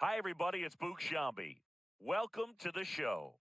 Hi, everybody. It's Mlb. Welcome to the show.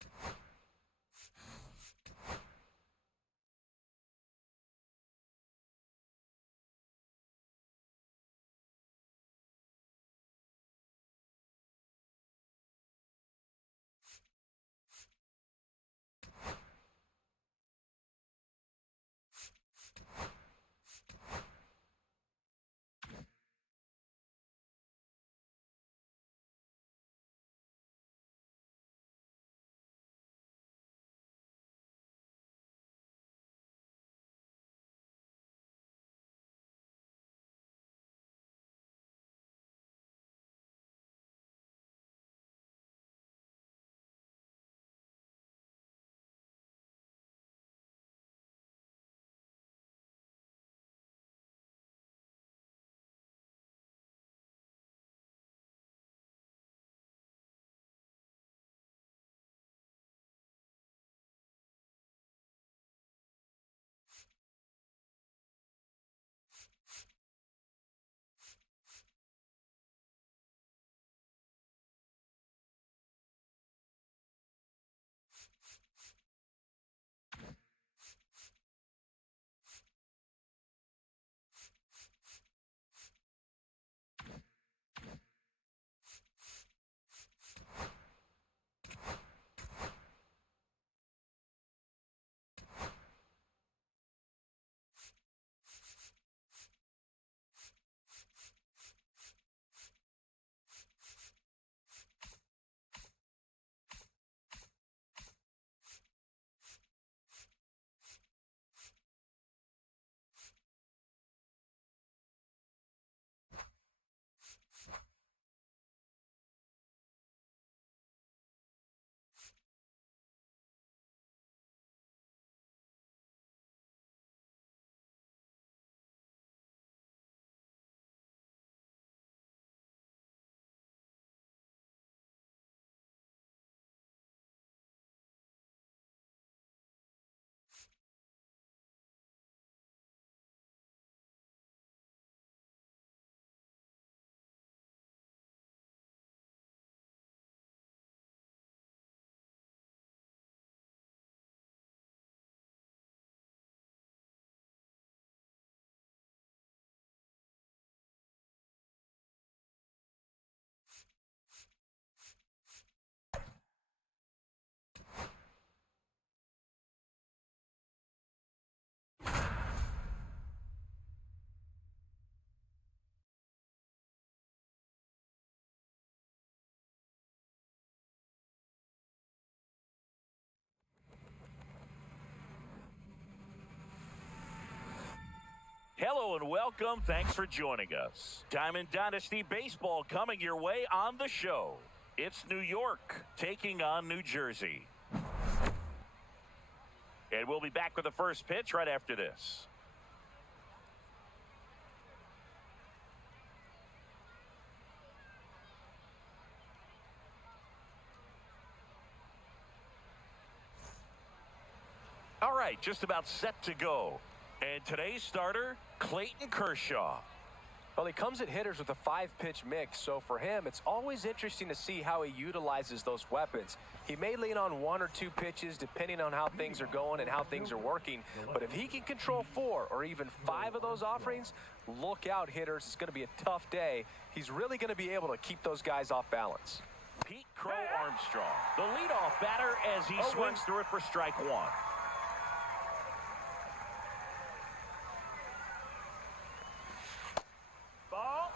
Hello and welcome. Thanks for joining us. Diamond Dynasty Baseball coming your way on the show. It's New York taking on New Jersey. And we'll be back with the first pitch right after this. All right, just about set to go. And today's starter, Clayton Kershaw. Well, he comes at hitters with a 5-pitch mix, so for him, it's always interesting to see how he utilizes those weapons. He may lean on 1 or 2 pitches depending on how things are going and how things are working, but if he can control 4 or even 5 of those offerings, look out, hitters. It's going to be a tough day. He's really going to be able to keep those guys off balance. Pete Crow Armstrong, the leadoff batter as he swings through it for strike 1. Ball.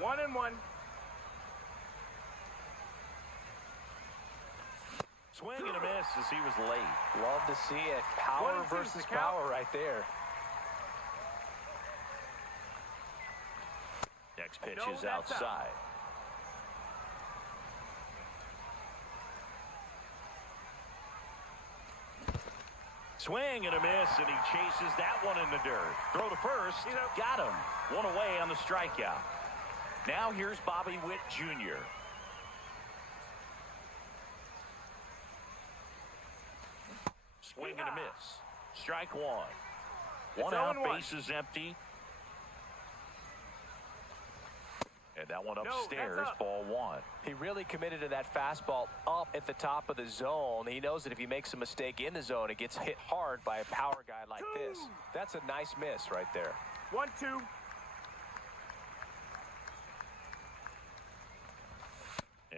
1-1. Swing and a miss as he was late. Love to see it. Power versus power right there. Next pitch is outside. Swing and a miss, and he chases that one in the dirt. Throw to first. Got him. One away on the strikeout. Now here's Bobby Witt Jr. Swing and a miss. Strike 1. One out, base is empty. And that one upstairs, ball one. He really committed to that fastball up at the top of the zone. He knows that if he makes a mistake in the zone, it gets hit hard by a power guy like this. That's a nice miss right there. 1-2.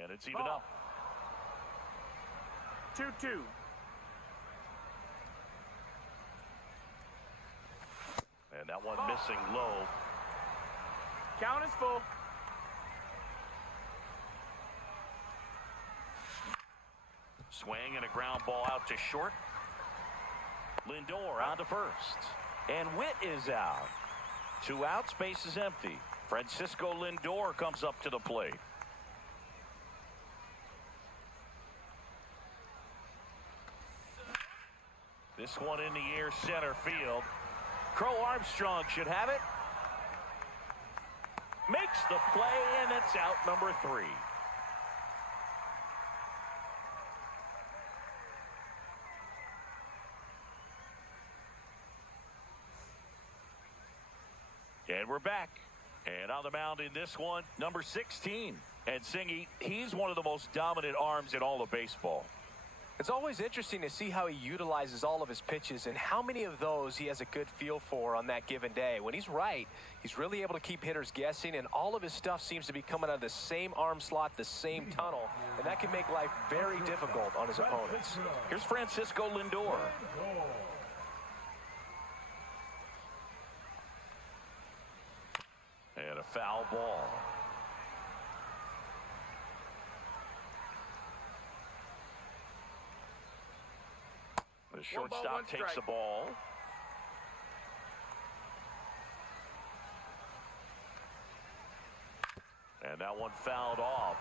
And it's even up. 2-2. And that one missing low. Count is full. Swing and a ground ball out to short. Lindor on to first. And Witt is out. 2 outs, base is empty. Francisco Lindor comes up to the plate. This one in the air, center field. Crow Armstrong should have it. Makes the play, and it's out number 3. And we're back. And on the mound in this one, number 16. And Singy, he's one of the most dominant arms in all of baseball. It's always interesting to see how he utilizes all of his pitches and how many of those he has a good feel for on that given day. When he's right, he's really able to keep hitters guessing, and all of his stuff seems to be coming out of the same arm slot, the same tunnel, and that can make life very difficult on his opponents. Here's Francisco Lindor. And a foul ball. The shortstop takes the ball. And that one fouled off.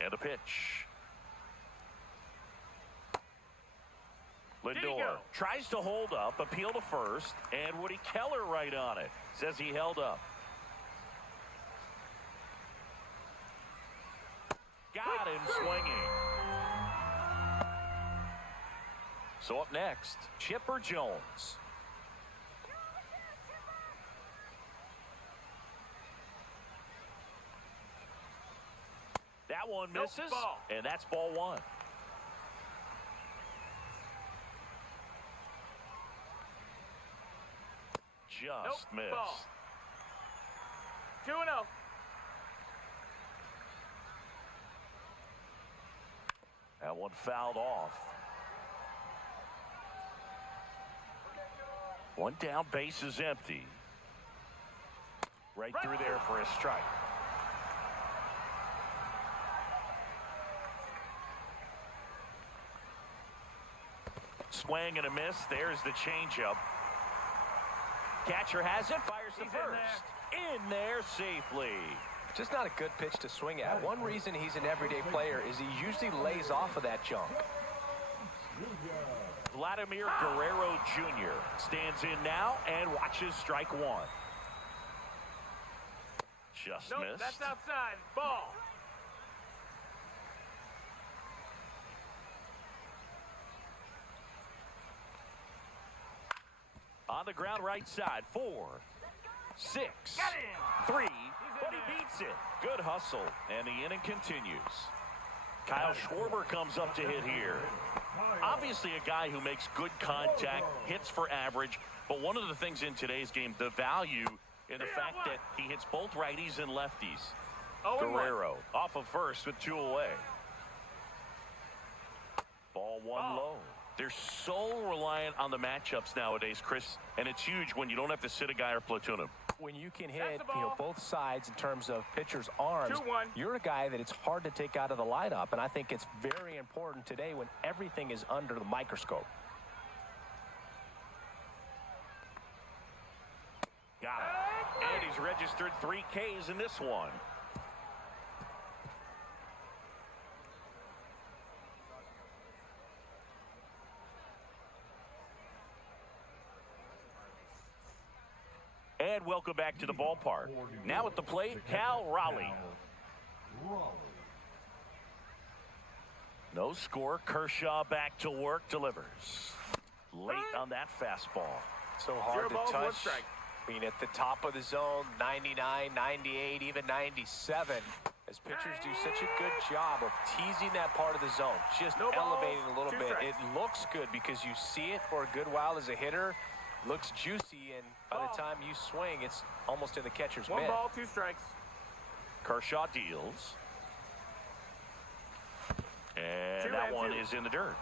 And the pitch. Lindor tries to hold up, appeal to first, and Woody Keller right on it. Says he held up. Got him swinging. So up next, Chipper Jones. That one misses, and that's ball one. Just missed. Ball. 2-0. That one fouled off. One down, base is empty. Right through there for a strike. Swing and a miss. There's the changeup. Catcher has it, fires the first. In there safely. Just not a good pitch to swing at. One reason he's an everyday player is he usually lays off of that junk. Vladimir Guerrero Jr. stands in now and watches strike one. Just missed. That's outside. Ball. On the ground right side. 4, 6, 3, but he beats it. Good hustle, and the inning continues. Kyle Schwarber comes up to hit here. Obviously a guy who makes good contact, hits for average, but one of the things in today's game, the value in the fact that he hits both righties and lefties. Guerrero off of first with 2 away. Ball one low. They're so reliant on the matchups nowadays, Chris, and it's huge when you don't have to sit a guy or platoon him. When you can hit both sides in terms of pitchers' arms, 2-1. you're a guy that it's hard to take out of the lineup, and I think it's very important today when everything is under the microscope. Got it. And he's registered 3 Ks in this one. And welcome back to the ballpark. Now at the plate, Cal Raleigh. No score. Kershaw back to work, delivers. Late on that fastball. So hard 0 to balls, 1 touch. strike. I mean, at the top of the zone, 99, 98, even 97. As pitchers do such a good job of teasing that part of the zone, just No elevating balls, a little 2 bit. strikes. It looks good because you see it for a good while as a hitter. Looks juicy, and by the time you swing, it's almost in the catcher's 1 mitt. ball, 2 strikes. Kershaw deals. And 2 that and 2. one is in the dirt.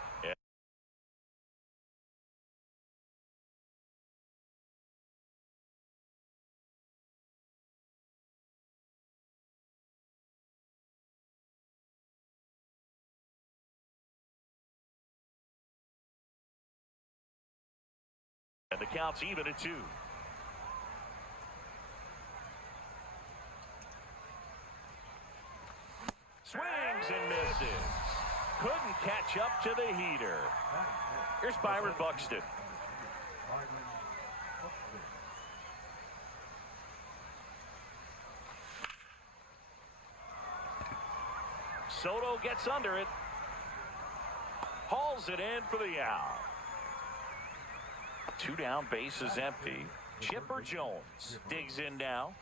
And the count's even at 2. Swings and misses. Couldn't catch up to the heater. Here's Byron Buxton. Soto gets under it. Hauls it in for the out. 2 down, bases empty. Chipper Jones digs in now.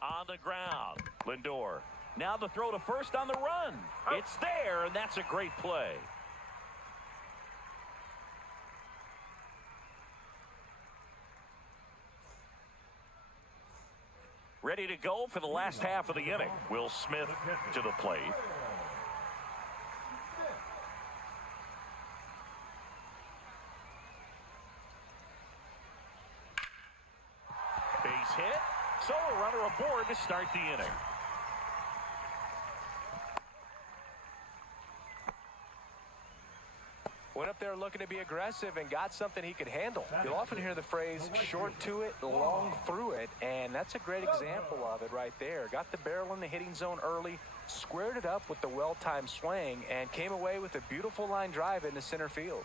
On the ground, Lindor. Now the throw to first on the run. It's there, and that's a great play. Ready to go for the last half of the inning. Will Smith to the plate. Base hit. So a runner aboard to start the inning. Went up there looking to be aggressive and got something he could handle. You'll often hear the phrase, short to it, long through it, and that's a great example of it right there. Got the barrel in the hitting zone early, squared it up with the well-timed swing, and came away with a beautiful line drive into center field.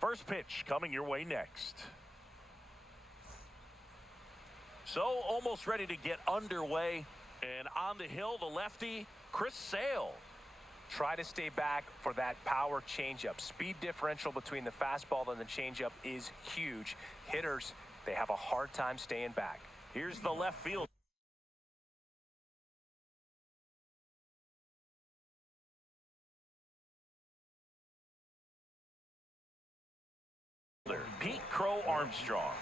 First pitch coming your way next. So almost ready to get underway. And on the hill, the lefty, Chris Sale. Try to stay back for that power changeup. Speed differential between the fastball and the changeup is huge. Hitters, they have a hard time staying back. Here's the left field. Pete Crow Armstrong.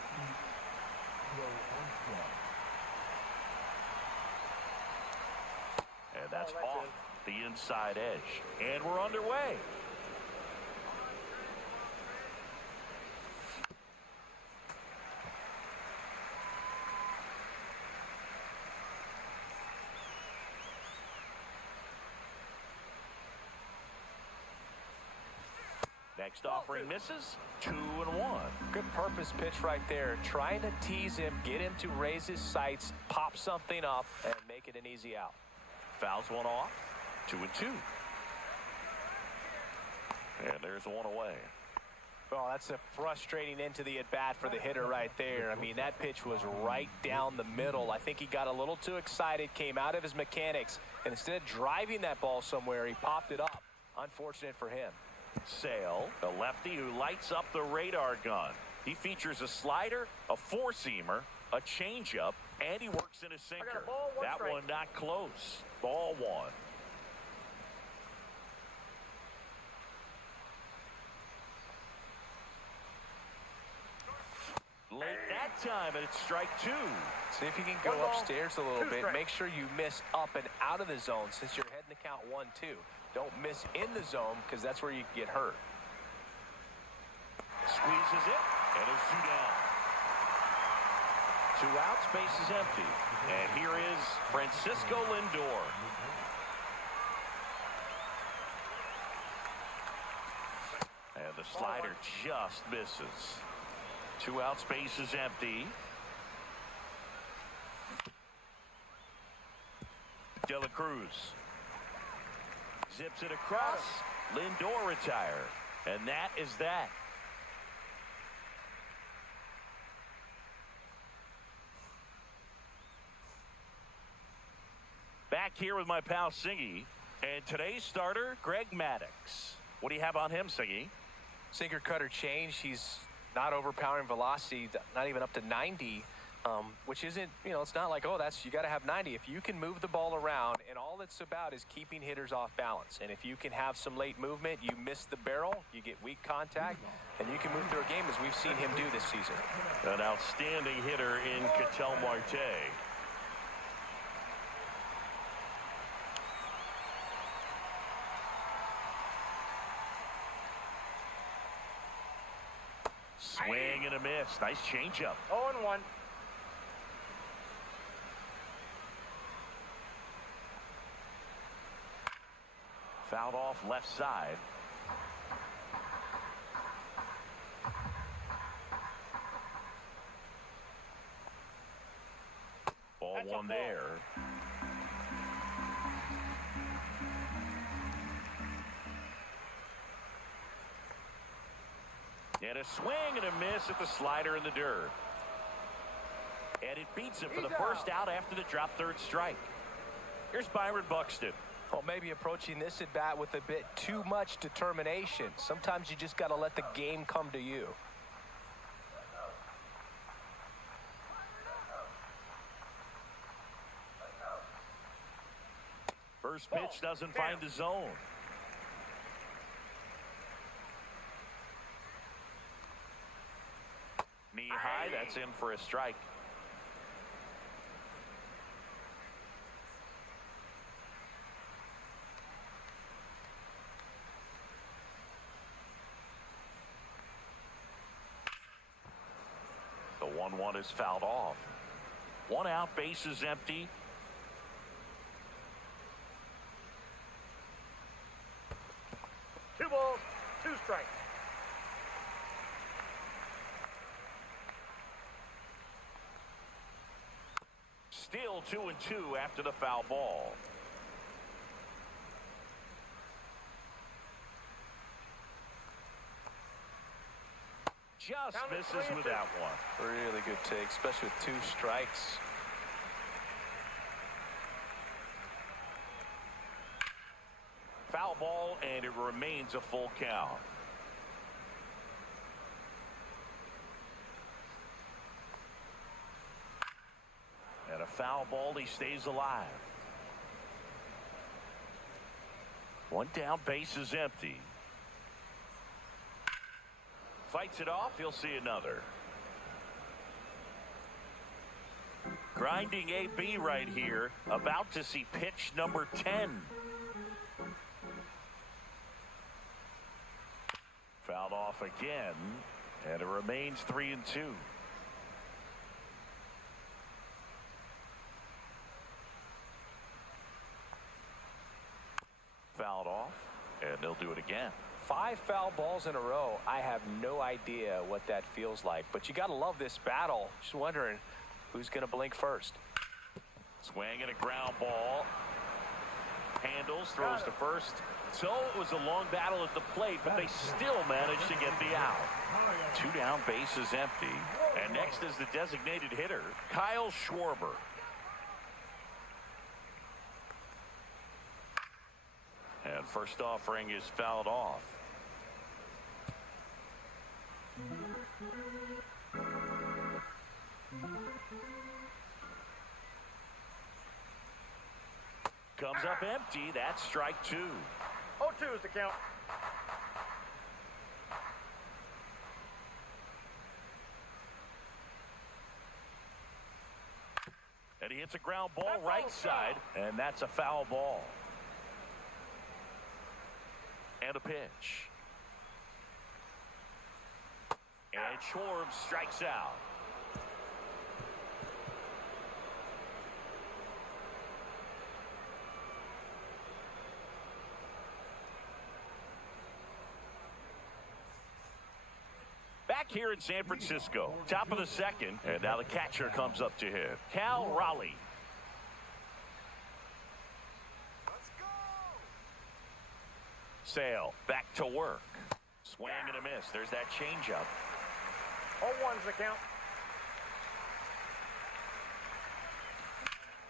And that's off the inside edge. And we're underway. Next offering misses. 2-1. Good purpose pitch right there. Trying to tease him, get him to raise his sights, pop something up, and make it an easy out. Fouls one off. 2-2. And there's one away. Oh, that's a frustrating end to the at-bat for the hitter right there. I mean, that pitch was right down the middle. I think he got a little too excited, came out of his mechanics, and instead of driving that ball somewhere, he popped it up. Unfortunate for him. Sale, the lefty who lights up the radar gun. He features a slider, a four-seamer, a changeup, and he works in a sinker. That one not close. Ball one. Late that time, and it's strike two. See if you can go upstairs a little bit. Make sure you miss up and out of the zone since you're heading to count 1-2. Don't miss in the zone because that's where you get hurt. Squeezes it, and there's two down. 2 outs, base is empty. And here is Francisco Lindor. And the slider just misses. 2 outs, base is empty. De La Cruz zips it across. Lindor retire. And that is that. Back here with my pal Singy. And today's starter, Greg Maddux. What do you have on him, Singy? Sinker cutter change. He's not overpowering velocity, not even up to 90. Which isn't, it's not like, oh, you got to have 90. If you can move the ball around, and all it's about is keeping hitters off balance. And if you can have some late movement, you miss the barrel, you get weak contact, and you can move through a game as we've seen him do this season. An outstanding hitter in Ketel Marte. Swing and a miss. Nice changeup. 0-1. Fouled off left side. Ball one there. And a swing and a miss at the slider in the dirt. And it beats him for the first out after the drop third strike. Here's Byron Buxton. Well, maybe approaching this at bat with a bit too much determination. Sometimes you just got to let the game come to you. First pitch doesn't find the zone. Knee high, that's in for a strike. The 1-1 is fouled off. 1 out, base is empty. Two balls, 2 strikes. Still 2-2 after the foul ball. Just misses with that one. Really good take, especially with 2 strikes. Foul ball, and it remains a full count. And a foul ball, he stays alive. 1 down, base is empty. Fights it off, he'll see another. Grinding AB right here, about to see pitch number 10. Fouled off again, and it remains 3-2. Fouled off, and they'll do it again. 5 foul balls in a row. I have no idea what that feels like, but you got to love this battle. Just wondering who's going to blink first. Swing and a ground ball. Handles, throws to first. So it was a long battle at the plate, but they still managed to get the out. 2 down, bases empty. And next is the designated hitter, Kyle Schwarber. And first offering is fouled off. Comes up empty. That's strike 2. 0-2 is the count. And he hits a ground ball right side, and that's a foul ball. And a pitch. And Schwarber strikes out. Back here in San Francisco, top of the second, and now the catcher comes up to hit. Cal Raleigh. Let's go. Sale back to work. Swing and a miss. There's that changeup. 0-1's the count.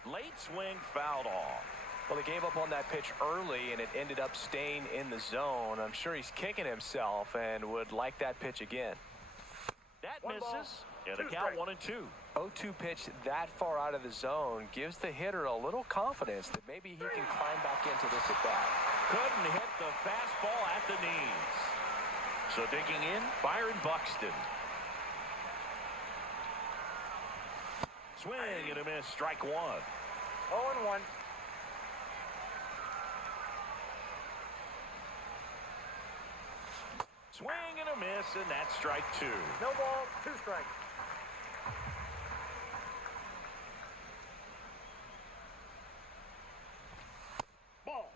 Late swing fouled off. Well, he gave up on that pitch early, and it ended up staying in the zone. I'm sure he's kicking himself and would like that pitch again. That 1 ball, misses. And a 2 count strikes. 1-2. 0-2 pitch that far out of the zone gives the hitter a little confidence that maybe he can climb back into this at bat. Couldn't hit the fastball at the knees. So digging in, Byron Buxton. Swing and a miss. Strike 1. 0-1. Swing and a miss, and that's strike 2. No ball, 2 strikes. Ball.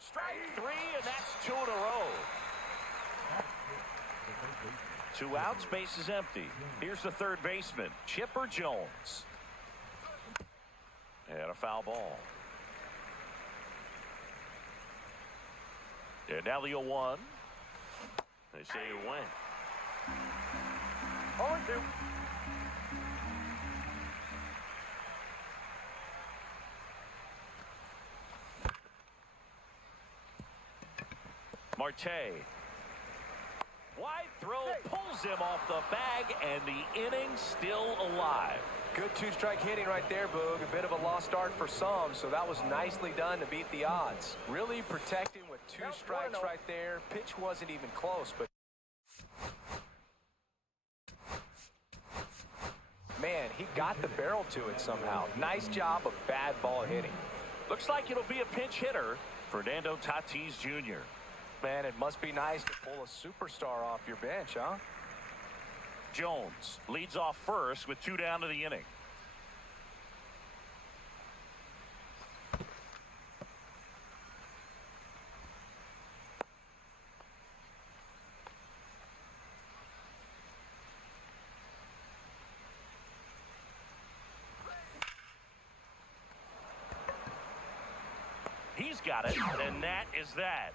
Strike 3, and that's 2 in a row. 2 outs, base is empty. Here's the third baseman, Chipper Jones. And a foul ball. And now the 0-1. They say you win. 0-2. Marte. Wide throw pulls him off the bag, and the inning's still alive. Good 2-strike hitting right there, Boog. A bit of a lost start for some, so that was nicely done to beat the odds. Really protecting with 2 strikes right there. Pitch wasn't even close, but man, he got the barrel to it somehow. Nice job of bad ball hitting. Looks like it'll be a pinch hitter, Fernando Tatis Jr. Man, it must be nice to pull a superstar off your bench, huh? Jones leads off first with 2 down to the inning. He's got it, and that is that.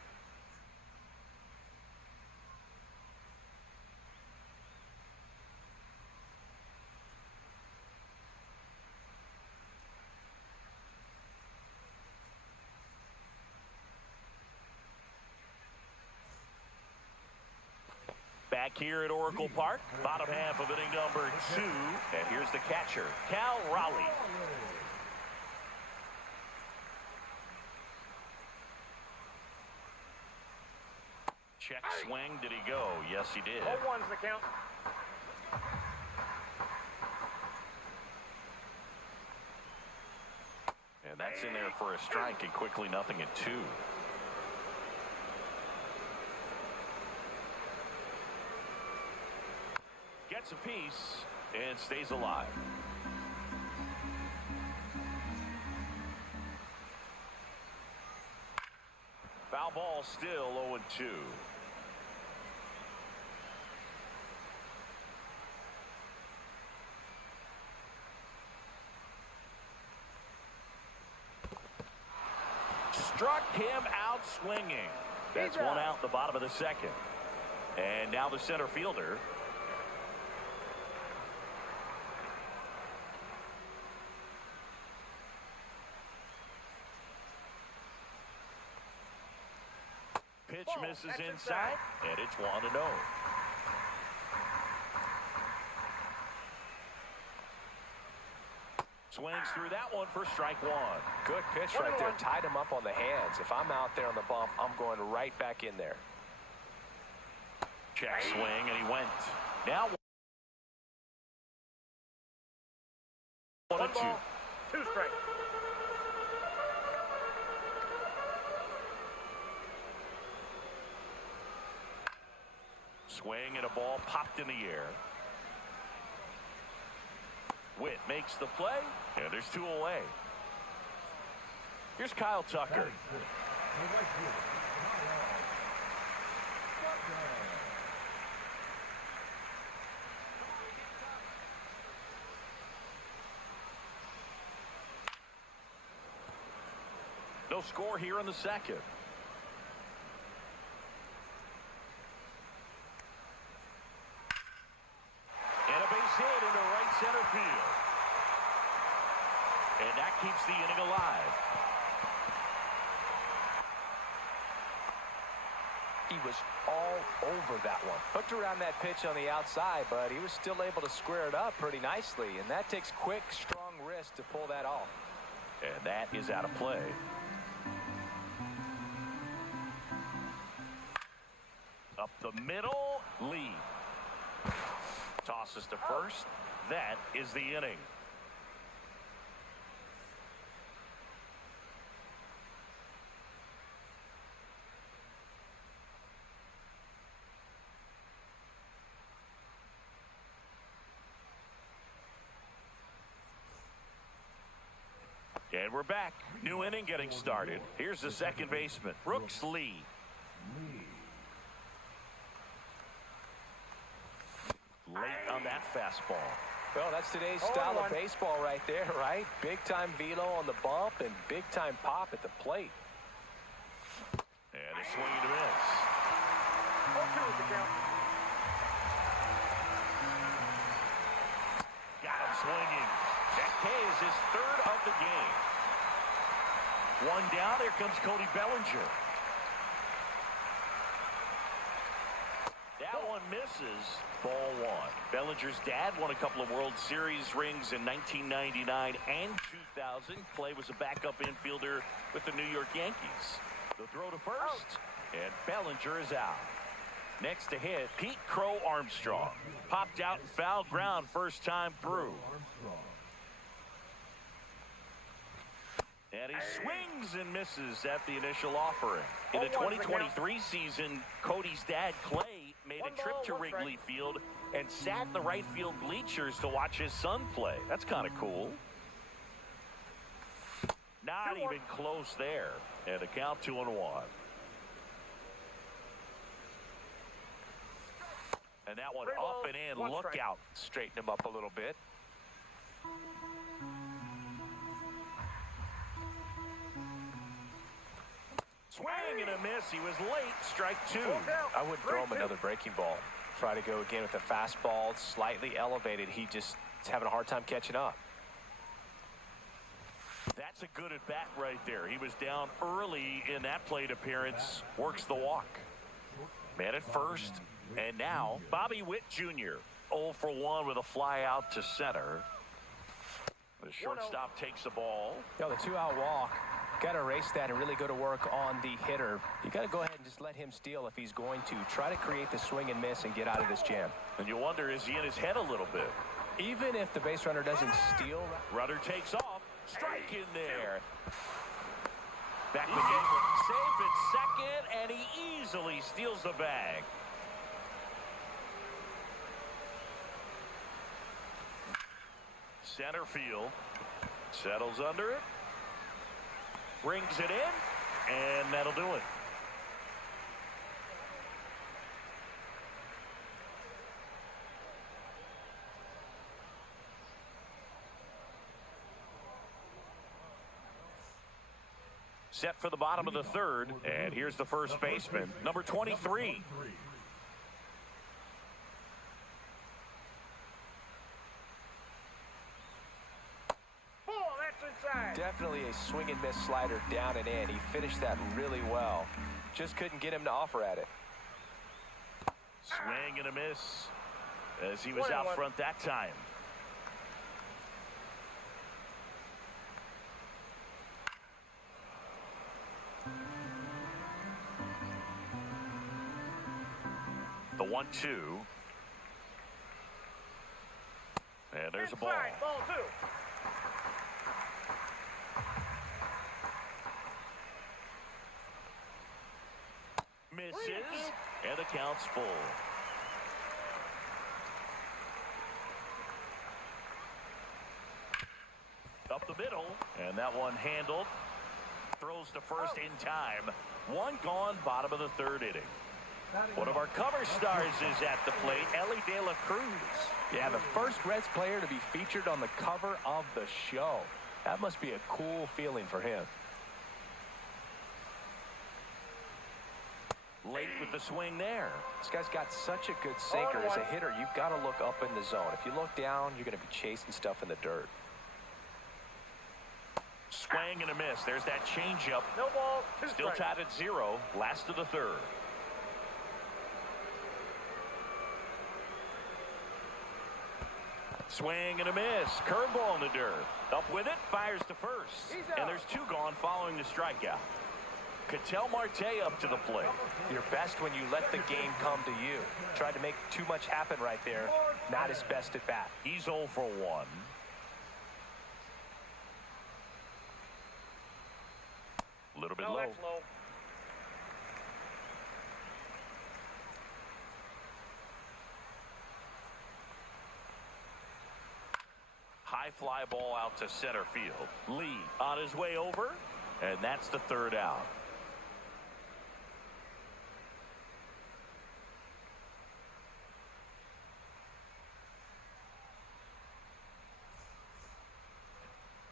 Back here at Oracle Park, bottom half of inning number 2. And here's the catcher, Cal Raleigh. Check swing. Did he go? Yes, he did. 0-1's the count. And that's in there for a strike, and quickly 0-2. Gets a piece and stays alive. Foul ball, still 0-2. Struck him out swinging. That's one out in the bottom of the second. And now the center fielder. Pitch misses inside, and it's 1-0. Swings through that one for strike one. Good pitch right there. Tied him up on the hands. If I'm out there on the bump, I'm going right back in there. Check swing, and he went. Now 1-2. 2 strikes. Swing and a ball popped in the air. Witt makes the play, and there's 2 away. Here's Kyle Tucker. No score here in the second. And a base hit into right center field. And that keeps the inning alive. He was all over that one. Hooked around that pitch on the outside, but he was still able to square it up pretty nicely. And that takes quick, strong wrist to pull that off. And that is out of play. Up the middle, Lee. Tosses to first. That is the inning. And we're back. New inning getting started. Here's the second baseman, Brooks Lee. Late on that fastball. Well, that's today's style of baseball right there, right? Big-time velo on the bump and big-time pop at the plate. And a swing and a miss. 0-2 is the count. Got him swinging. That K is his third of the game. One down. Here comes Cody Bellinger. That one misses. Ball one. Bellinger's dad won a couple of World Series rings in 1999 and 2000. Clay was a backup infielder with the New York Yankees. The throw to first, and Bellinger is out. Next to hit, Pete Crow Armstrong. Popped out in foul ground first time through. And he swings and misses at the initial offering. In the 2023 season, Cody's dad, Clay, made a trip to Wrigley Field and sat in the right field bleachers to watch his son play. That's kind of cool. Not even close there. And the count 2-1. And that one up and in. Look out. Straighten him up a little bit. Swing and a miss. He was late. Strike two. I would throw him another breaking ball. Try to go again with the fastball, slightly elevated. He just is having a hard time catching up. That's a good at bat right there. He was down early in that plate appearance. Works the walk. Man at first. And now Bobby Witt Jr. 0 for 1 with a fly out to center. The shortstop takes the ball. The 2-out walk. Got to erase that and really go to work on the hitter. You got to go ahead and just let him steal if he's going to. Try to create the swing and miss and get out of this jam. And you wonder, is he in his head a little bit? Even if the base runner doesn't steal. Runner takes off. Strike in there. Back to game. Safe at second, and he easily steals the bag. Center field. Settles under it. Brings it in, and that'll do it. Set for the bottom of the third, and here's the first baseman, number 23. Definitely a swing and miss slider down and in. He finished that really well. Just couldn't get him to offer at it. Swing and a miss as he was out front that time. The 1-2. And there's a ball. Ball 2. Misses, and the count's full. Up the middle, and that one handled. Throws to first in time. One gone, bottom of the third inning. One of our cover stars is at the plate, Ellie De La Cruz. Yeah, the first Reds player to be featured on the cover of the show. That must be a cool feeling for him. Late with the swing there. This guy's got such a good sinker. As a hitter, you've got to look up in the zone. If you look down, you're going to be chasing stuff in the dirt. Swing and a miss. There's that changeup. No ball. Still tied at 0. Last of the third. Swing and a miss. Curveball in the dirt. Up with it. Fires to first. And there's 2 gone following the strikeout. Ketel Marte up to the plate. You're best when you let the game come to you. Tried to make too much happen right there. Not his best at bat. He's 0 for 1. A little bit low. That's low. High fly ball out to center field. Lee on his way over, and that's the third out.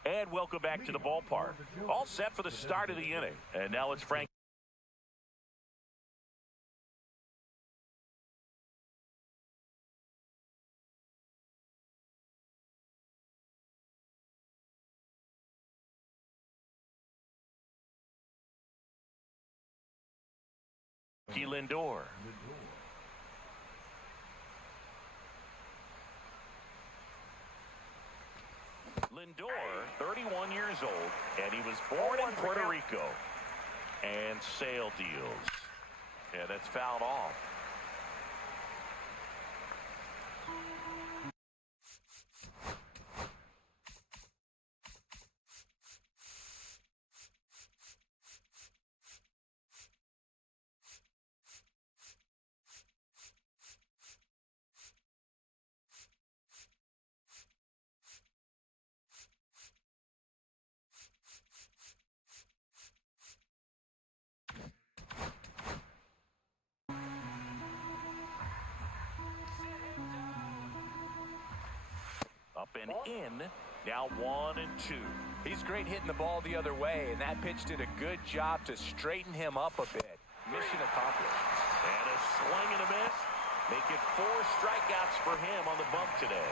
And welcome back to the ballpark. All set for the start of the inning. And now it's Frank. Lindor. Lindor, 31 years old, and he was born in Puerto Rico. And Sale deals. And that's fouled off. Up and in. Now 1 and 2. He's great hitting the ball the other way, and that pitch did a good job to straighten him up a bit. Mission accomplished. And a swing and a miss. Make it 4 strikeouts for him on the bump today.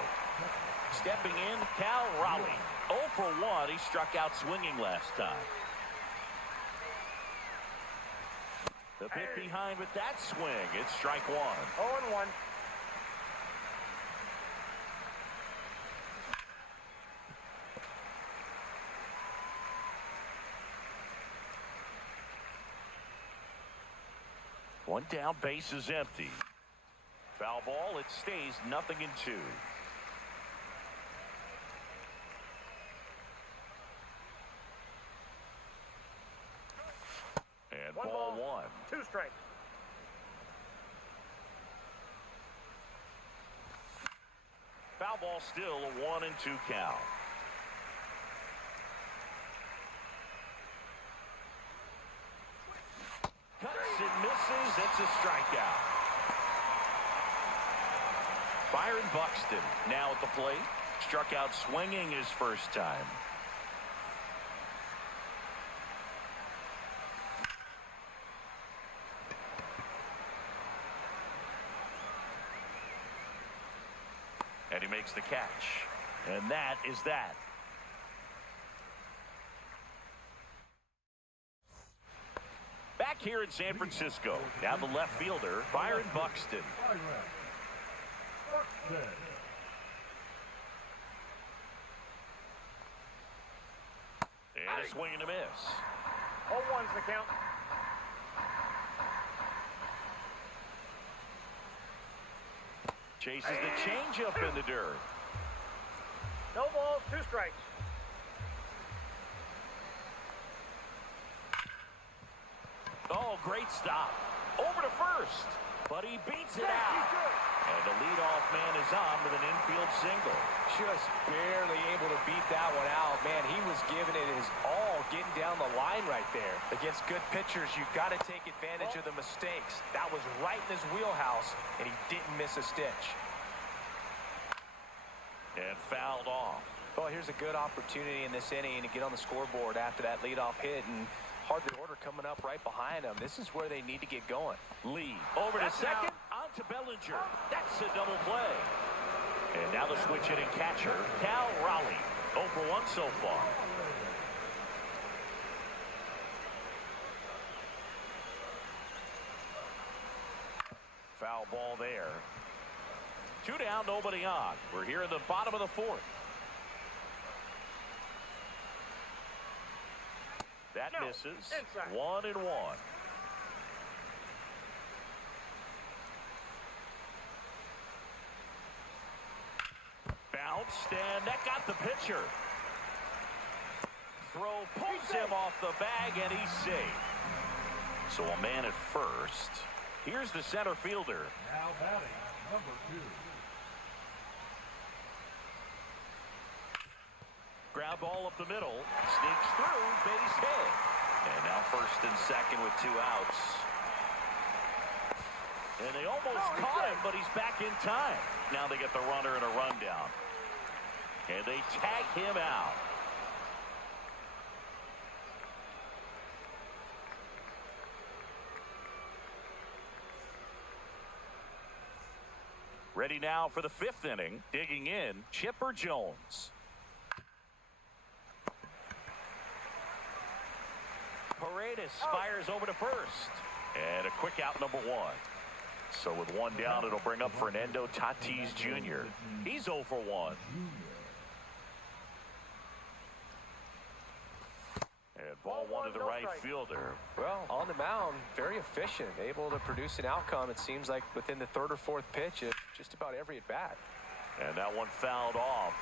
Stepping in, Cal Raleigh. 0 for 1. He struck out swinging last time. The pit behind with that swing. It's strike 1. 0-1. One down, base is empty. Foul ball, it stays 0-2. And ball one. 2 strikes. Foul ball, still a 1-2 count. Cuts and misses. It's a strikeout. Byron Buxton now at the plate. Struck out swinging his first time. And he makes the catch. And that is that. Back here in San Francisco, now the left fielder, Byron Buxton. And a swing and a miss. 0-1's the count. Chases the changeup in the dirt. No balls, 2 strikes. Oh, great stop. Over to first. But he beats it out. And the leadoff man is on with an infield single. Just barely able to beat that one out. Man, he was giving it his all, getting down the line right there. Against good pitchers, you've got to take advantage of the mistakes. That was right in his wheelhouse, and he didn't miss a stitch. And fouled off. Well, here's a good opportunity in this inning to get on the scoreboard after that leadoff hit, and hardly order coming up right behind them. This is where they need to get going. Lee over to second, on to Bellinger. That's a double play. And now the switch hitting catcher, Cal Raleigh. 0 for 1 so far. Foul ball there. 2 down, nobody on. We're here in the bottom of the 4th. That misses. Inside. 1-1. Bounced, and that got the pitcher. Throw pulls him off the bag, and he's safe. So a man at first. Here's the center fielder. Now batting, number 2. Ground ball up the middle. Sneaks through, base hit. And now first and second with 2 outs. And they almost caught him, but he's back in time. Now they get the runner and a rundown. And they tag him out. Ready now for the 5th inning. Digging in, Chipper Jones. Paredes fires over to first. And a quick out, number 1. So with 1 down, it'll bring up Fernando Tatis Jr. He's 0 for 1. And ball 1 to the right fielder. Well, on the mound, very efficient, able to produce an outcome, it seems like, within the 3rd or 4th pitch at just about every at-bat. And that one fouled off.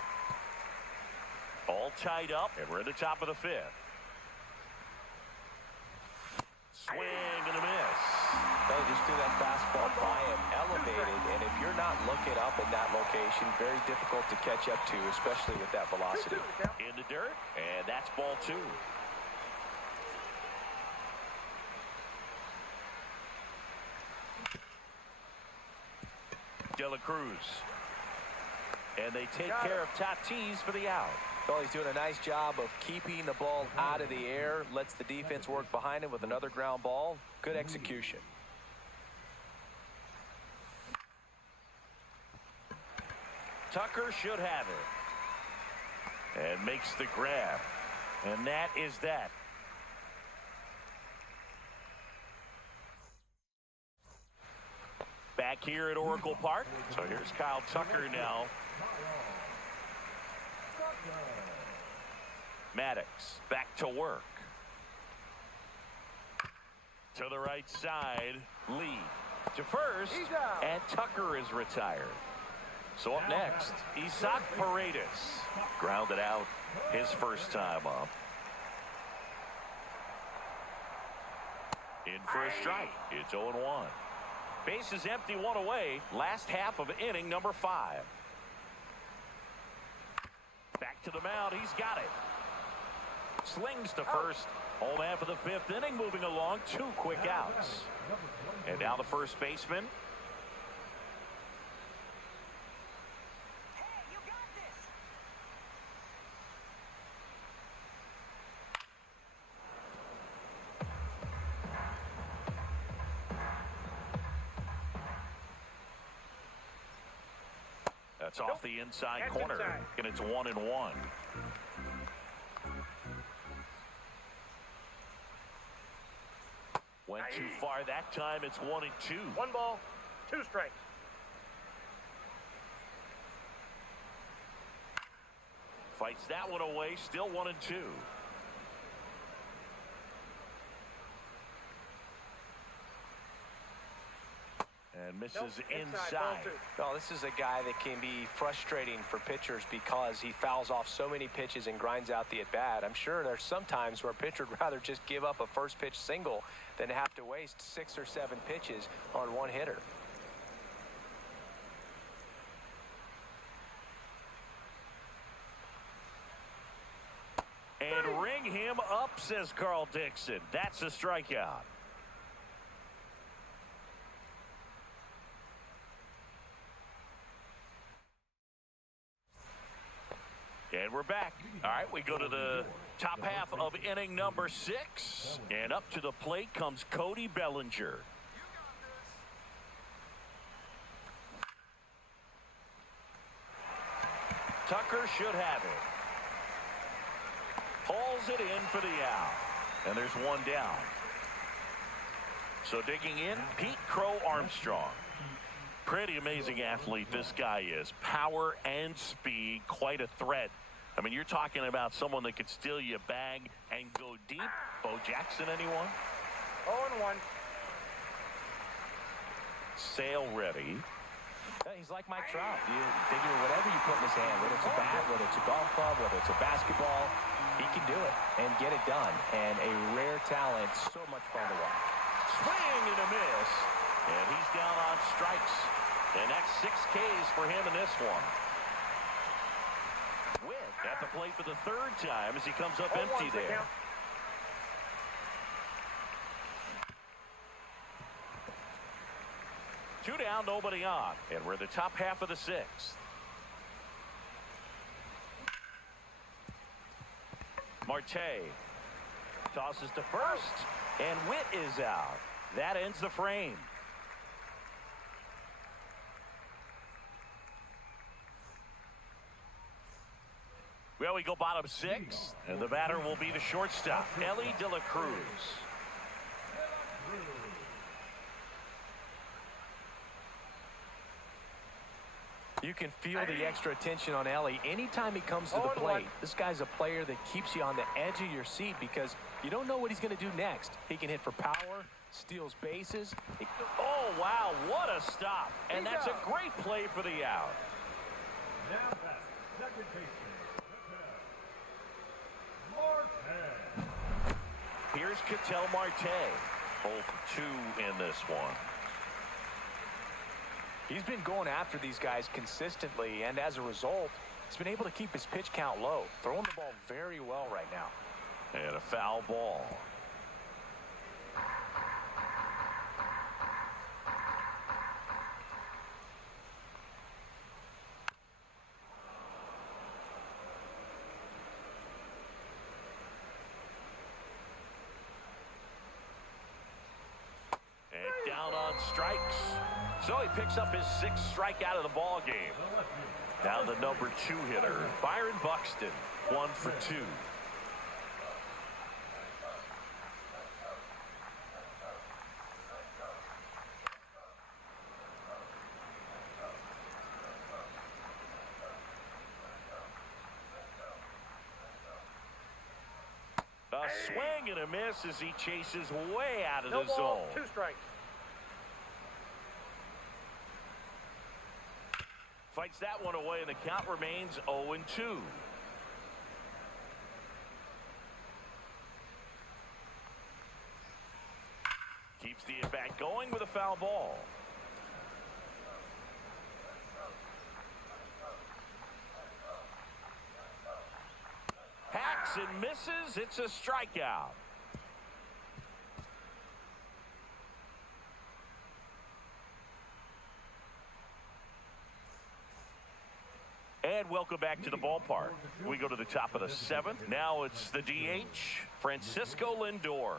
All tied up, and we're at the top of the 5th. Swing and a miss. They just threw that fastball by him, elevated, and if you're not looking up in that location, very difficult to catch up to, especially with that velocity. In the dirt, and that's ball 2. De La Cruz. And they take care of Tatis for the out. Well, he's doing a nice job of keeping the ball out of the air, lets the defense work behind him with another ground ball. Good execution. Tucker should have it. And makes the grab. And that is that. Back here at Oracle Park. So here's Kyle Tucker now. Maddox back to work. To the right side, Lee to first, He's out. and Tucker is retired. So up next, Isaac Paredes grounded out his first time up. In for a strike. It's 0-1. Bases empty, one away. Last half of inning number 5. Back to the mound. He's got it. Slings to first. Home half of the 5th inning, moving along. 2 quick outs. And now the first baseman. That's off the inside That's corner, inside. and it's 1-1. Went too far that time. It's 1-2. 1 ball, 2 strikes. Fights that one away. Still 1-2. And misses inside. Well, this is a guy that can be frustrating for pitchers because he fouls off so many pitches and grinds out the at-bat. I'm sure there's some times where a pitcher would rather just give up a first pitch single than have to waste 6 or 7 pitches on one hitter. And ring him up, says Carl Dixon. That's a strikeout. And we're back. All right, we go to the top half of inning number 6. And up to the plate comes Cody Bellinger. Tucker should have it. Pulls it in for the out. And there's one down. So digging in, Pete Crow Armstrong. Pretty amazing athlete this guy is. Power and speed, quite a threat. I mean, you're talking about someone that could steal you a bag and go deep. Bo Jackson, anyone? 0-1. Sail ready. Yeah, he's like Mike Trout. You figure whatever you put in his hand, whether it's a bat, whether it's a golf club, whether it's a basketball, he can do it and get it done. And a rare talent, so much fun to watch. Swing and a miss. And he's down on strikes. And that's 6 Ks for him in this one. Witt at the plate for the 3rd time as he comes up empty there. Count. Two down, nobody on. And we're in the top half of the 6th. Marte tosses to first, and Witt is out. That ends the frame. Well, we go bottom 6, and the batter will be the shortstop, Ellie De La Cruz. You can feel the extra attention on Ellie anytime he comes to the plate. This guy's a player that keeps you on the edge of your seat because you don't know what he's going to do next. He can hit for power, steals bases. Oh, wow, what a stop. And that's a great play for the out. Now back, second baseman, Marte. Here's Ketel Marte. Both 2 in this one. He's been going after these guys consistently, and as a result, he's been able to keep his pitch count low, throwing the ball very well right now. And a foul ball. And down on strikes. So he picks up his 6th strikeout of the ball game. Now the number 2 hitter, Byron Buxton, 1 for 2. A swing and a miss as he chases way out of No the ball, zone. 2 strikes. Fights that one away, and the count remains 0-2. Keeps the at-bat going with a foul ball. Hacks and misses. It's a strikeout. And welcome back to the ballpark. We go to the top of the 7th. Now it's the DH, Francisco Lindor.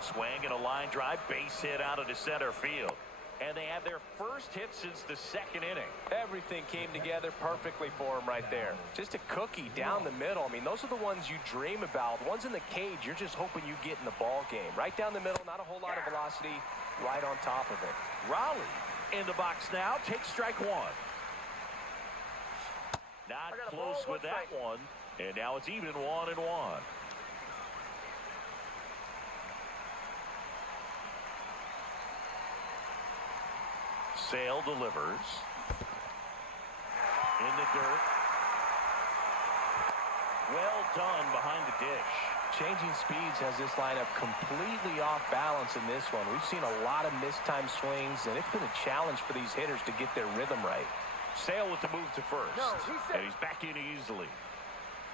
Swing and a line drive, base hit out into center field. And they have their first hit since the 2nd inning. Everything came together perfectly for him right there. Just a cookie down the middle. I mean, those are the ones you dream about. The ones in the cage, you're just hoping you get in the ball game. Right down the middle, not a whole lot of velocity, right on top of it. Raleigh in the box now, takes strike 1. Not close with that one. And now it's even 1-1. Sale delivers. In the dirt. Well done behind the dish. Changing speeds has this lineup completely off balance in this one. We've seen a lot of mistimed swings, and it's been a challenge for these hitters to get their rhythm right. Sale with the move to first. No, and he's back in easily.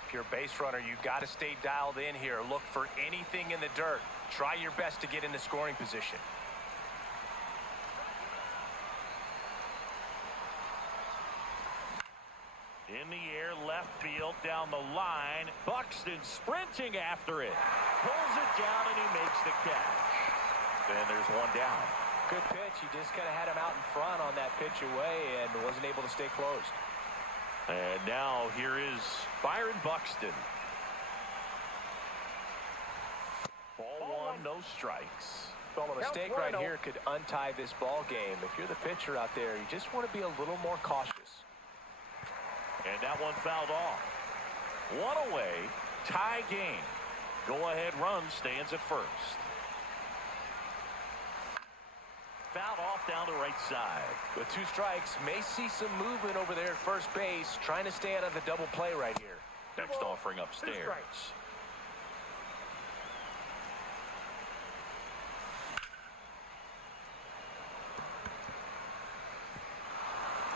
If you're a base runner, you've got to stay dialed in here. Look for anything in the dirt. Try your best to get into scoring position. In the air, left field, down the line. Buxton sprinting after it. Pulls it down, and he makes the catch. And there's one down. Good pitch. He just kind of had him out in front on that pitch away and wasn't able to stay closed. And now here is Byron Buxton. Ball 1, no strikes. Well, a mistake right here could untie this ball game. If you're the pitcher out there, you just want to be a little more cautious. And that one fouled off. One away, tie game. Go-ahead run stands at first. Fouled off down the right side. With 2 strikes, may see some movement over there at first base, trying to stay out of the double play right here. Next offering upstairs.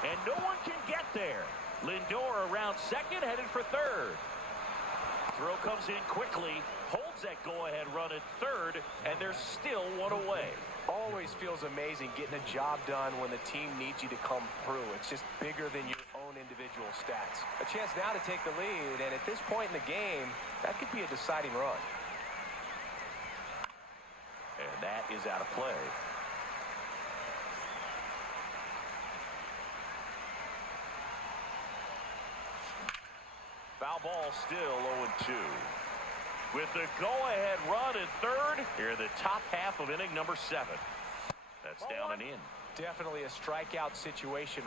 And no one can get there. Lindor around second, headed for third. Throw comes in quickly, holds that go-ahead run at third, and there's still one away. Always feels amazing getting a job done when the team needs you to come through. It's just bigger than your own individual stats. A chance now to take the lead, and at this point in the game, that could be a deciding run. And that is out of play. Foul ball still 0-2. With the go-ahead run at third, here in the top half of inning number 7. That's down and in. Definitely a strikeout situation.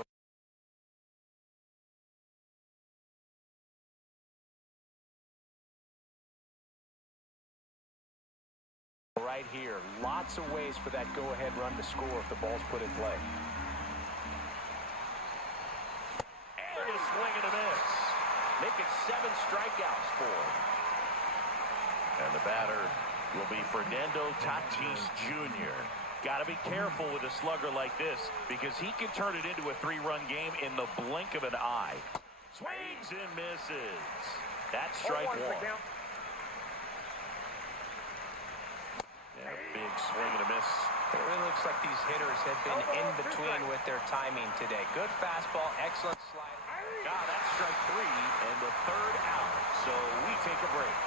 Right here, lots of ways for that go-ahead run to score if the ball's put in play. And a swing and a miss. Make it 7 strikeouts for him. And the batter will be Fernando Tatis Jr. Got to be careful with a slugger like this because he can turn it into a 3-run game in the blink of an eye. Swings and misses. That's strike 1. Yeah, big swing and a miss. It really looks like these hitters have been in between with their timing today. Good fastball, excellent slider. That's strike 3 and the 3rd out. So we take a break.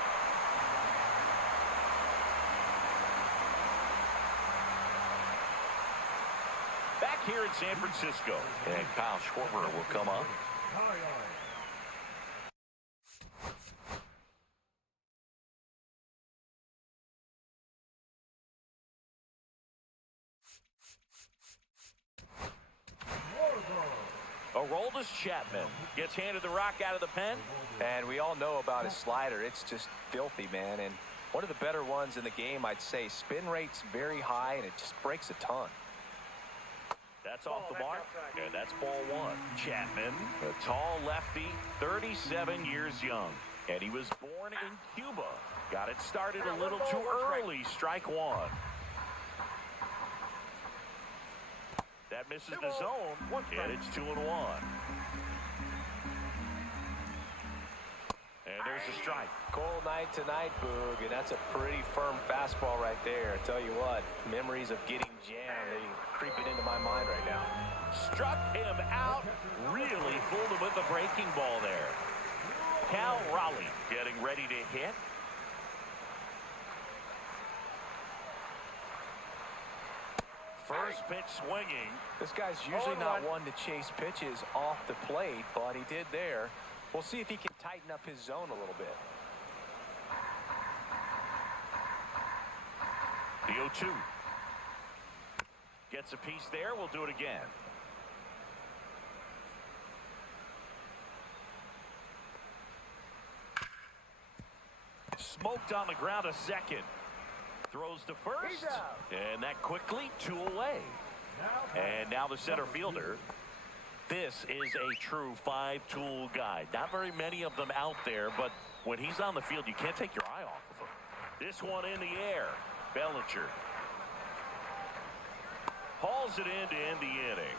Back here in San Francisco, and Kyle Schwarber will come up. A Aroldis Chapman gets handed the rock out of the pen. And we all know about his slider. It's just filthy, man. And one of the better ones in the game, I'd say. Spin rate's very high, and it just breaks a ton. That's off the mark, and that's ball one. Chapman, a tall lefty, 37 years young. And he was born in Cuba. Got it started a little too early. Strike one. That misses the zone, and it's 2-1. And there's a strike. Cold night tonight, Boog, and that's a pretty firm fastball right there. I tell you what, memories of getting jammed, they creeping into my mind right now. Struck him out. Really fooled him with the breaking ball there. Cal Raleigh getting ready to hit. First pitch swinging. This guy's usually not one to chase pitches off the plate, but he did there. We'll see if he can tighten up his zone a little bit. The 0-2. Gets a piece there. We'll do it again. Smoked on the ground a second. Throws to first. And that quickly 2 away. And now the center fielder. This is a true 5-tool guy. Not very many of them out there, but when he's on the field, you can't take your eye off of him. This one in the air. Bellinger hauls it in to end the inning.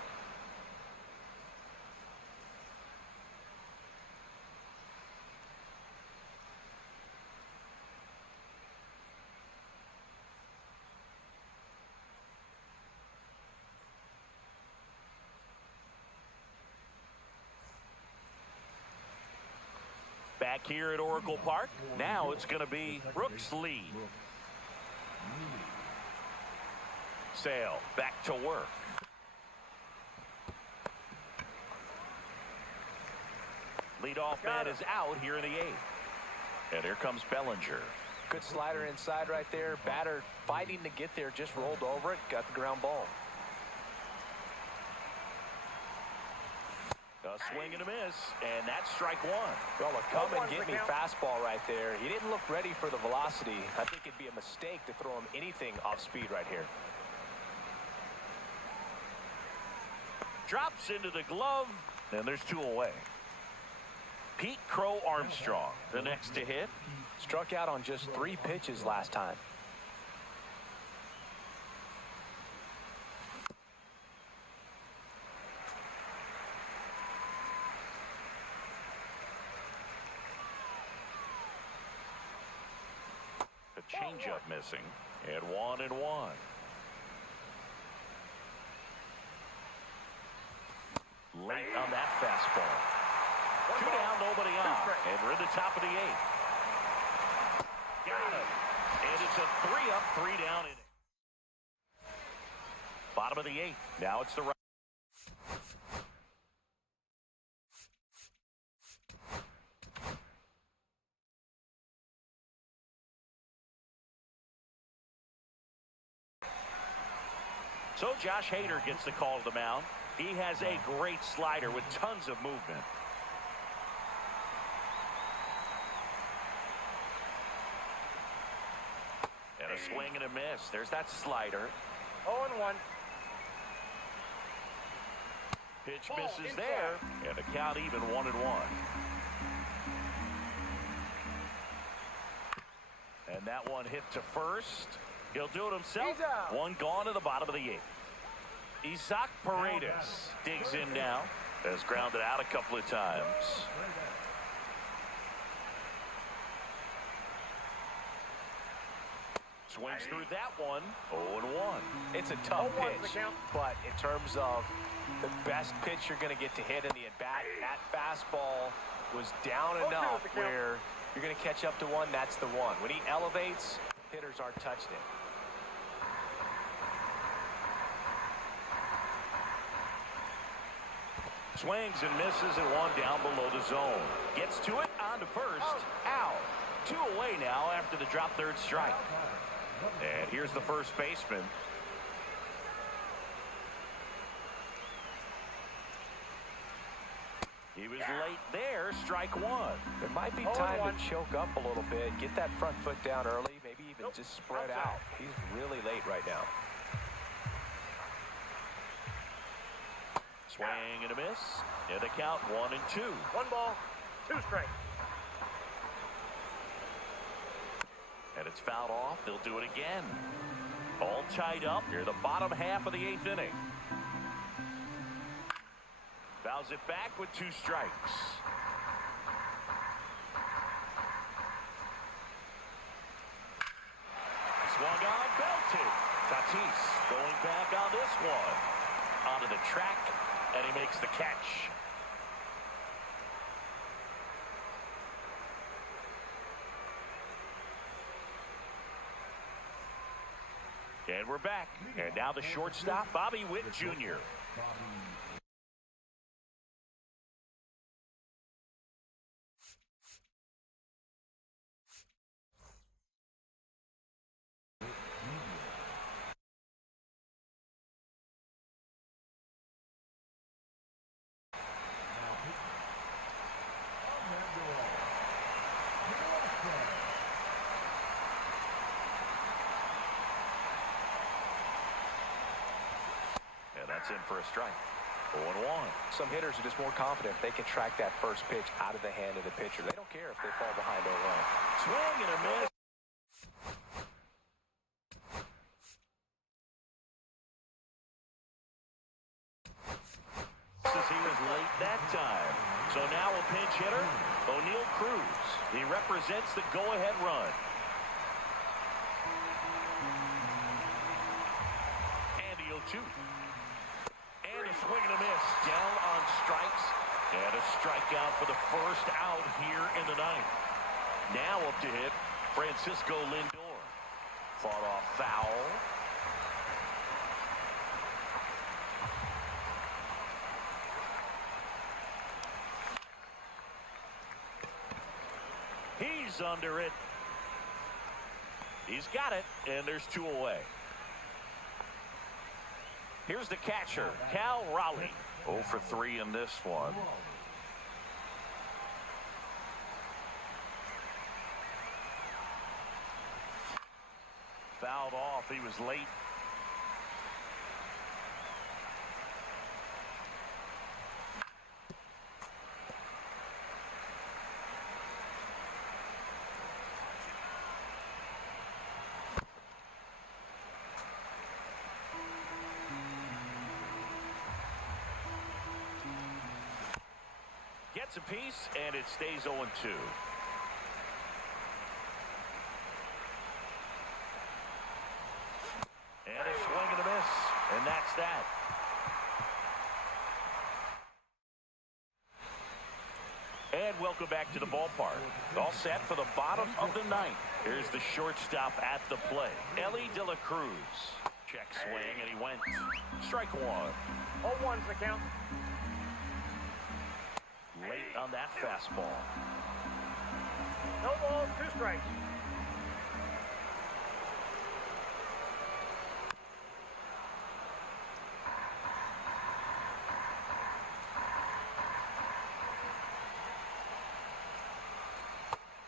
Back here at Oracle Park, now it's going to be Brooks Lee. Sale back to work. Leadoff man is out here in the 8th. And here comes Bellinger. Good slider inside right there. Batter fighting to get there, just rolled over it, got the ground ball. A swing and a miss, and that's strike one. Well, a come and get me fastball right there. He didn't look ready for the velocity. I think it'd be a mistake to throw him anything off speed right here. Drops into the glove, and there's 2 away. Pete Crow Armstrong, the next to hit. Struck out on just 3 pitches last time. Changeup missing, and 1-1. Late on that fastball. 2 down, nobody on, and we're in the top of the 8th. Got him, and it's a 3-up, 3-down inning. Bottom of the 8th. Now it's the right. So Josh Hader gets the call to the mound. He has a great slider with tons of movement. And a swing and a miss. There's that slider. 0-1. Pitch misses there, and the count even 1-1. And that one hit to first. He'll do it himself. One gone to the bottom of the 8th. Isaac Paredes digs in now. Has grounded out a couple of times. Swings through that one. 0-1. It's a tough pitch, but in terms of the best pitch you're going to get to hit in the at-bat, that fastball was down enough where you're going to catch up to one. That's the one. When he elevates, hitters aren't touching it. Swings and misses and one down below the zone. Gets to it, on to first. Out. 2 away now after the drop third strike. And here's the first baseman. He was late there, strike one. It might be time to choke up a little bit, get that front foot down early, maybe even just spread out. He's really late right now. Swing and a miss. And the count 1-2. 1 ball, 2 strikes. And it's fouled off. They'll do it again. All tied up near the bottom half of the 8th inning. Fouls it back with 2 strikes. Swung on, belted. Tatis going back on this one. Onto the track, and he makes the catch. And we're back. And now the shortstop, Bobby Witt Jr. That's in for a strike. 0-1. Some hitters are just more confident if they can track that first pitch out of the hand of the pitcher. They don't care if they fall behind 0-1. Swing and a miss. Says he was late that time. So now a pinch hitter, O'Neal Cruz. He represents the go-ahead run. And the 0-2. And a swing and a miss. Down on strikes. And a strikeout for the first out here in the 9th. Now up to hit, Francisco Lindor. Fought off foul. He's under it. He's got it, and there's 2 away. Here's the catcher, Cal Raleigh. 0 for 3 in this one. Fouled off. He was late. Gets a piece, and it stays 0-2. And a swing and a miss, and that's that. And welcome back to the ballpark. All set for the bottom of the 9th. Here's the shortstop at the plate, Ellie De La Cruz. Check swing, and he went. Strike 1. 0-1's the count. Late on that fastball. No balls, 2 strikes.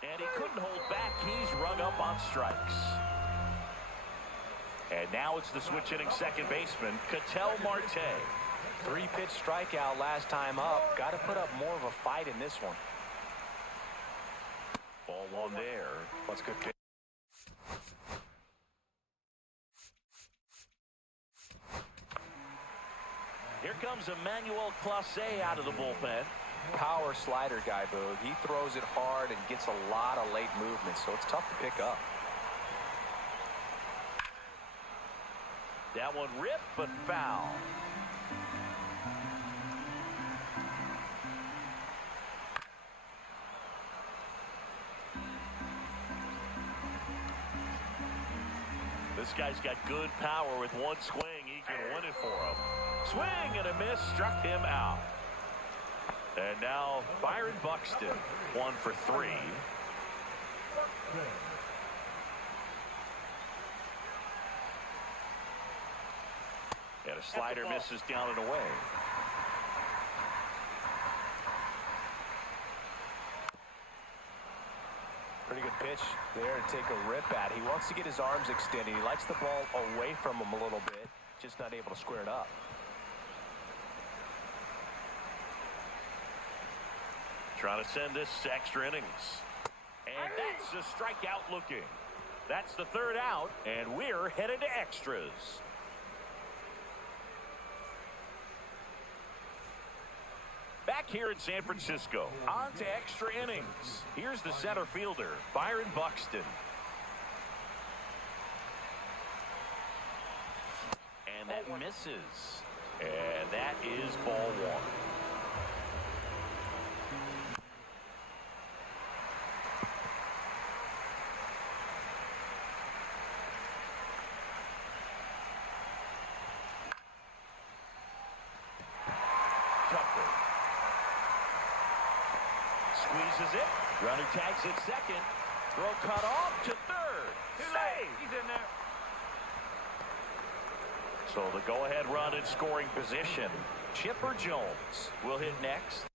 And he couldn't hold back. He's rung up on strikes. And now it's the switch hitting second baseman, Ketel Marte. 3-pitch strikeout last time up. Got to put up more of a fight in this one. Ball 1 there. That's good pitch. Here comes Emmanuel Clase out of the bullpen. Power slider guy, Boog. He throws it hard and gets a lot of late movement, so it's tough to pick up. That one ripped, but foul. This guy's got good power. With one swing, he can win it for him. Swing and a miss, struck him out. And now Byron Buxton, 1 for 3. And a slider misses down and away. Pretty good pitch there to take a rip at. He wants to get his arms extended. He likes the ball away from him a little bit, just not able to square it up. Trying to send this to extra innings. And that's a strikeout looking. That's the third out, and we're headed to extras. Back here in San Francisco, on to extra innings. Here's the center fielder, Byron Buxton. And that misses. And that is ball one. Squeezes it. Runner tags at second. Throw cut off to third. Save. He's in there. So the go-ahead run in scoring position. Chipper Jones will hit next.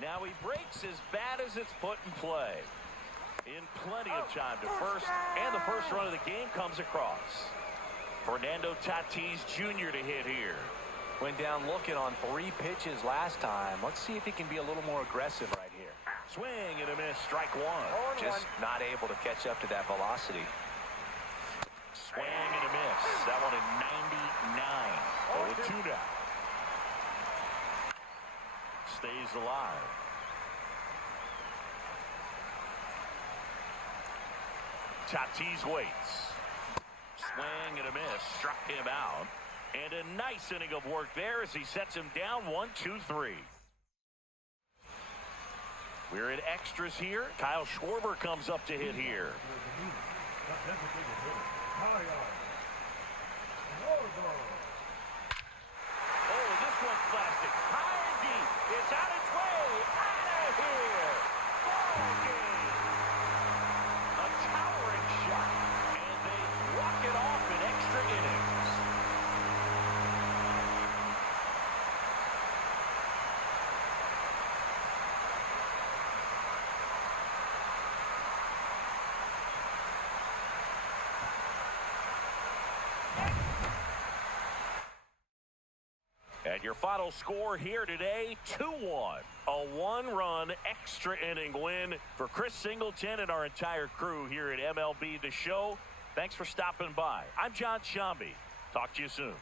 Now he breaks as bad as it's put in play. In plenty of time to first, and the first run of the game comes across. Fernando Tatis Jr. to hit here. Went down looking on 3 pitches last time. Let's see if he can be a little more aggressive right here. Swing and a miss, strike one. Just not able to catch up to that velocity. Swing and a miss. That one at 99. 0-2 now. Stays alive. Tatis waits. Swing and a miss. Struck him out. And a nice inning of work there as he sets him down 1-2-3. We're in extras here. Kyle Schwarber comes up to hit here. Oh, this one's plastic. High and deep. It's on its way. Out of here. Ball game. A towering shot. And they walk it off in extra innings. And your final score here today, 2-1. A 1-run extra inning win for Chris Singleton and our entire crew here at MLB The Show. Thanks for stopping by. I'm John Shambi. Talk to you soon.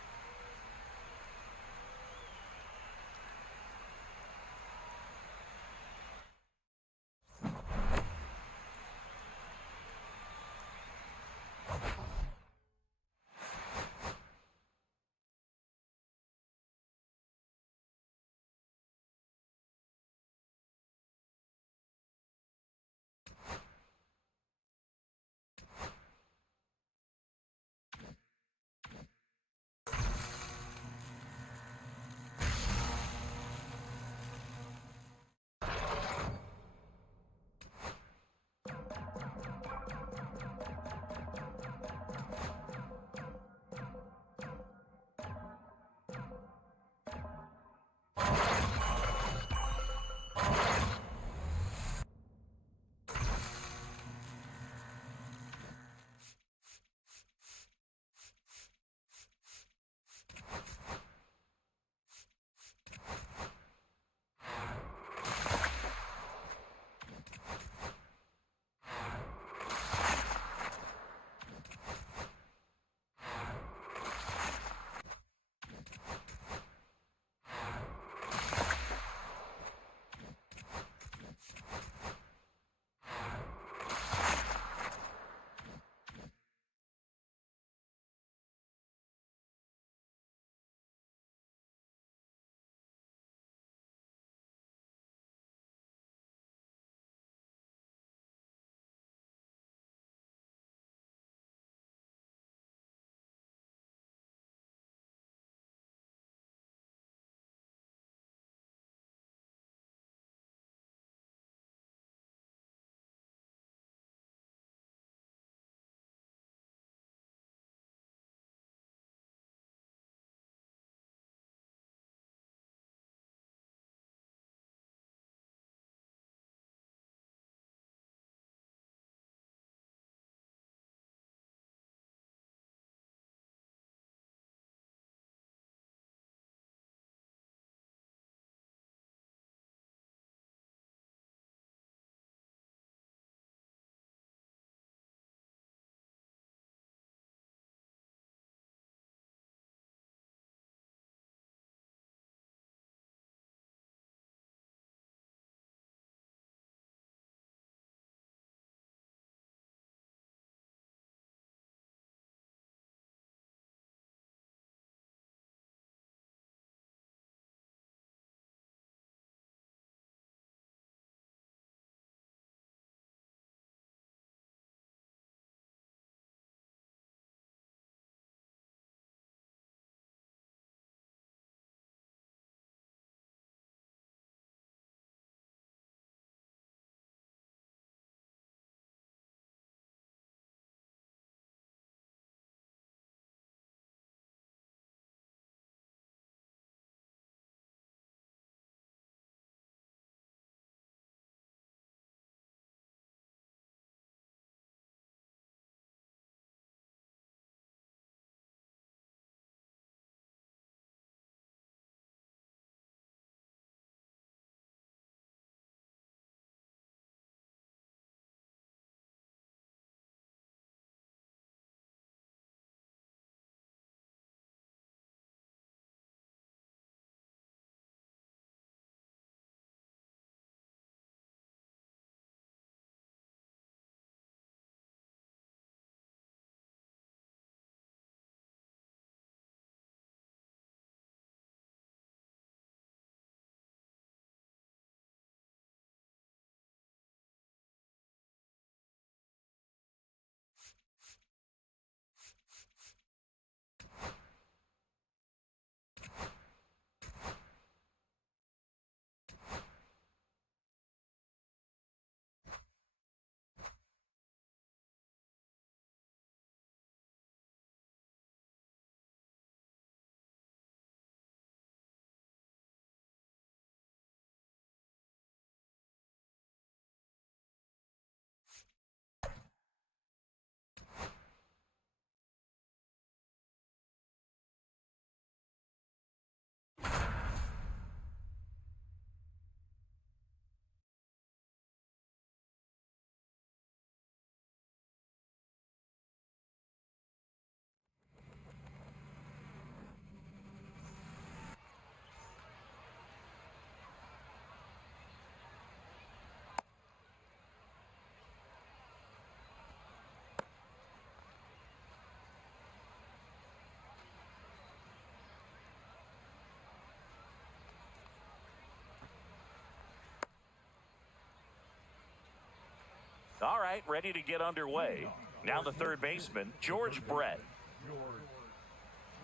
All right, ready to get underway. Now the third baseman, George Brett. George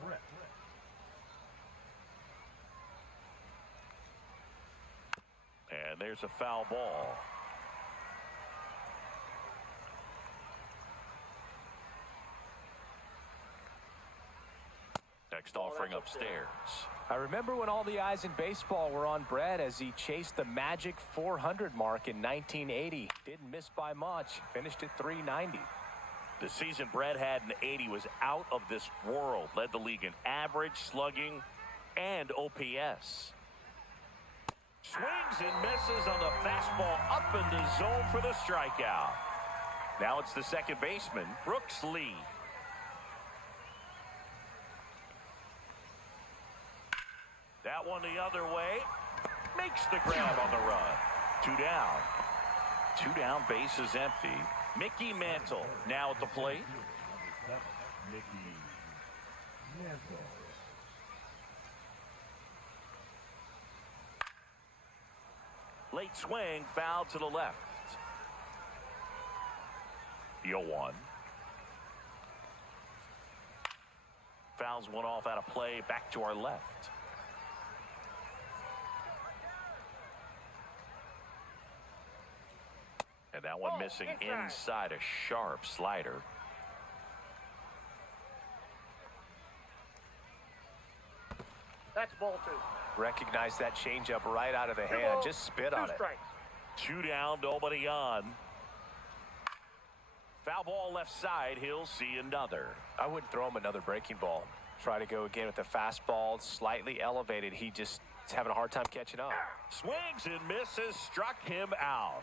Brett. And there's a foul ball. Next offering upstairs. I remember when all the eyes in baseball were on Brett as he chased the magic 400 mark in 1980. Didn't miss by much. Finished at 390. The season Brett had in 80 was out of this world. Led the league in average, slugging, and OPS. Swings and misses on the fastball up in the zone for the strikeout. Now it's the second baseman, Brooks Lee. That one the other way. Makes the grab on the run. 2 down. 2 down, bases empty. Mickey Mantle now at the plate. Number 7, Mickey Mantle. Late swing, foul to the left. 0-1. Fouls one off out of play, back to our left. And that one missing inside, a sharp slider. That's ball 2. Recognize that changeup right out of the hand. Just spit on it. 2 down, nobody on. Foul ball left side. He'll see another. I wouldn't throw him another breaking ball. Try to go again with the fastball, slightly elevated. He just is having a hard time catching up. Swings and misses, struck him out.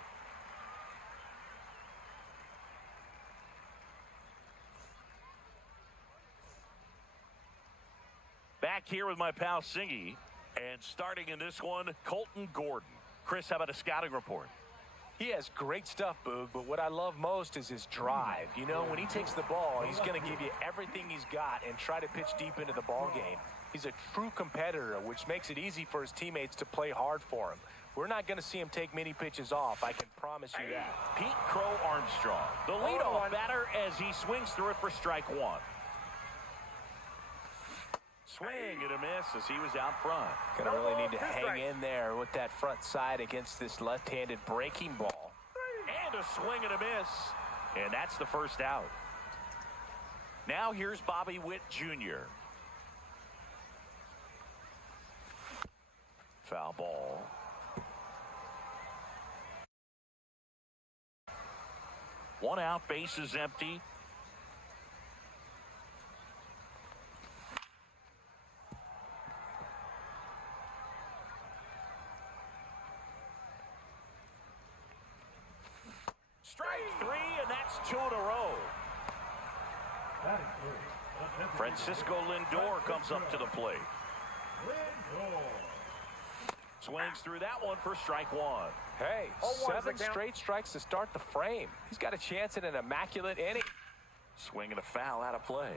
Back here with my pal Singy, and starting in this one, Colton Gordon. Chris, how about a scouting report? He has great stuff, Boog, but what I love most is his drive. You know, when he takes the ball, he's going to give you everything he's got and try to pitch deep into the ball game. He's a true competitor, which makes it easy for his teammates to play hard for him. We're not going to see him take many pitches off, I can promise you that. Pete Crow Armstrong, the leadoff batter as he swings through it for strike 1. Swing and a miss as he was out front. Gonna really need to hang in there with that front side against this left-handed breaking ball. And a swing and a miss. And that's the first out. Now here's Bobby Witt Jr. Foul ball. One out, bases empty. Strike 3, and that's 2 in a row. Batting first, Francisco Lindor comes up to the plate. Lindor. Swings through that one for strike 1. Hey, 0-1's 7 the count. straight strikes to start the frame. He's got a chance at an immaculate inning. Swing and a foul out of play.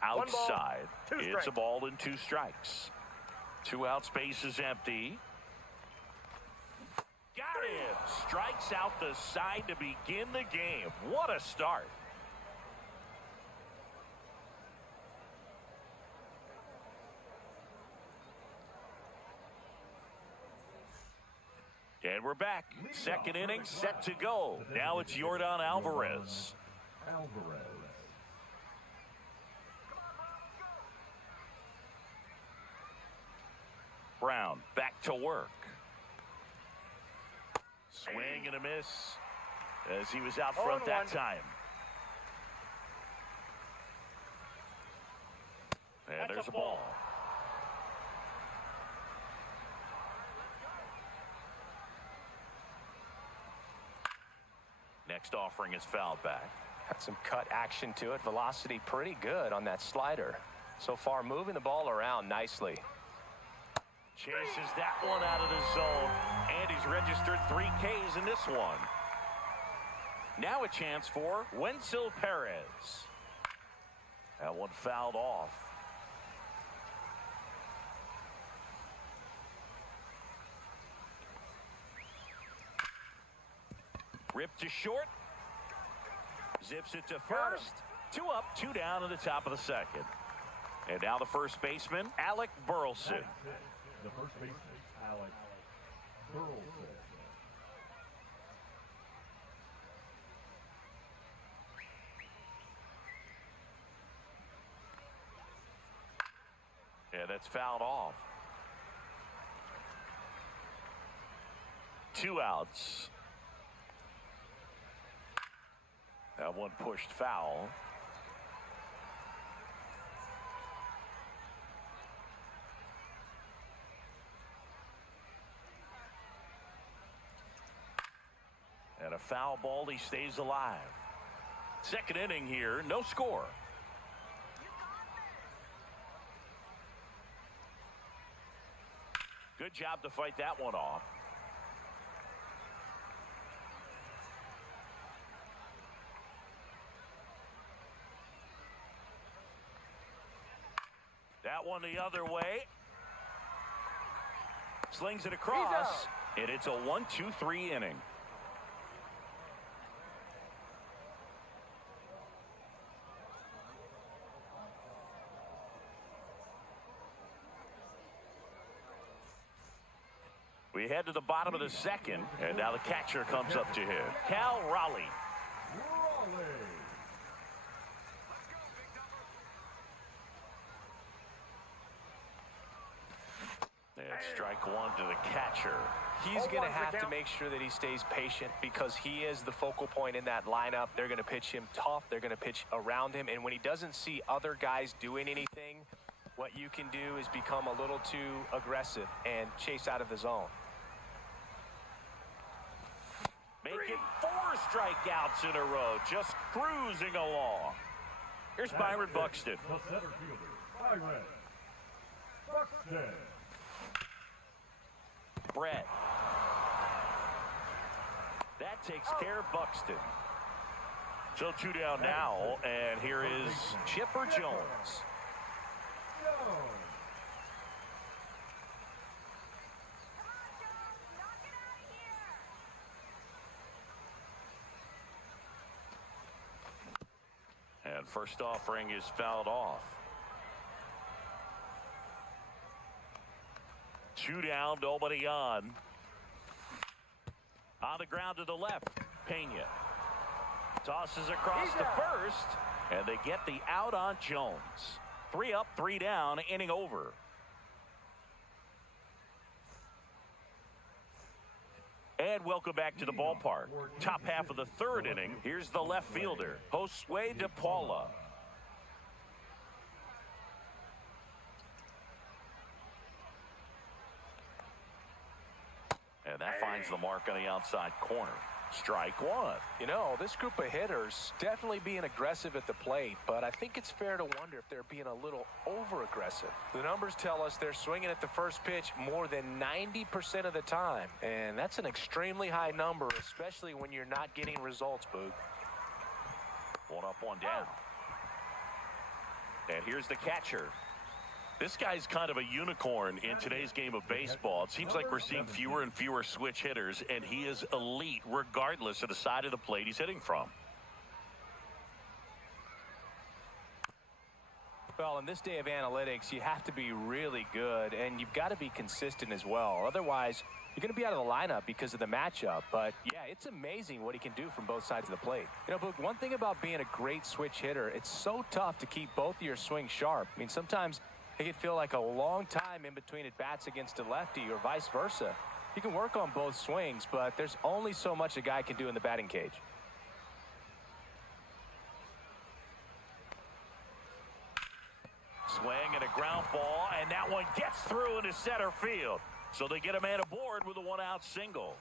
Outside, ball, 2 it's strikes. a ball and 2 strikes. 2 outs, base is empty. Got him. Strikes out the side to begin the game. What a start. And we're back. Second inning set to go. Now it's Yordan Alvarez. Alvarez. Brown back to work. Swing and a miss as he was out front that 0-1. time. And That's there's a a ball. Next offering is fouled back. Got some cut action to it. Velocity pretty good on that slider. So far, moving the ball around nicely. Chases that one out of the zone, and he's registered 3 Ks in this one. Now a chance for Wenzel Perez. That one fouled off. Ripped to short. Zips it to first. 2 up, 2 down in the top of the second. And now the first baseman, Alec Burleson. The first baseman, Alec Burleson. Yeah, that's fouled off. 2 outs. That one pushed foul. And a foul ball, he stays alive. Second inning here, no score. Good job to fight that one off. That one the other way. Slings it across, and it's a 1-2-3 inning. We head to the bottom of the second, and now the catcher comes up to hit. Cal Raleigh. And strike one to the catcher. He's going to have to make sure that he stays patient because he is the focal point in that lineup. They're going to pitch him tough. They're going to pitch around him. And when he doesn't see other guys doing anything, what you can do is become a little too aggressive and chase out of the zone. Make it 4 strikeouts in a row, just cruising along. Here's Byron Buxton. The center fielder, Byron Buxton. Brett. That takes care of Buxton. So 2 down now, and here is Chipper Jones. And first offering is fouled off. 2 down, nobody on. On the ground to the left, Pena. Tosses across to first, and they get the out on Jones. 3 up, 3 down, inning over. And welcome back to the ballpark. Top half of the 3rd inning. Here's the left fielder, Josue De Paula. And that finds the mark on the outside corner. Strike one. You know, this group of hitters definitely being aggressive at the plate, but I think it's fair to wonder if they're being a little over-aggressive. The numbers tell us they're swinging at the first pitch more than 90% of the time, and that's an extremely high number, especially when you're not getting results, Boog. 1 up, 1 down. And here's the catcher. This guy's kind of a unicorn in today's game of baseball. It seems like we're seeing fewer and fewer switch hitters, and he is elite regardless of the side of the plate he's hitting from. Well, in this day of analytics, you have to be really good, and you've got to be consistent as well. Otherwise, you're going to be out of the lineup because of the matchup. But, yeah, it's amazing what he can do from both sides of the plate. You know, but one thing about being a great switch hitter, it's so tough to keep both of your swings sharp. I mean, sometimes it can feel like a long time in between at-bats against a lefty or vice versa. You can work on both swings, but there's only so much a guy can do in the batting cage. Swing and a ground ball, and that one gets through into center field. So they get a man aboard with a 1-out single.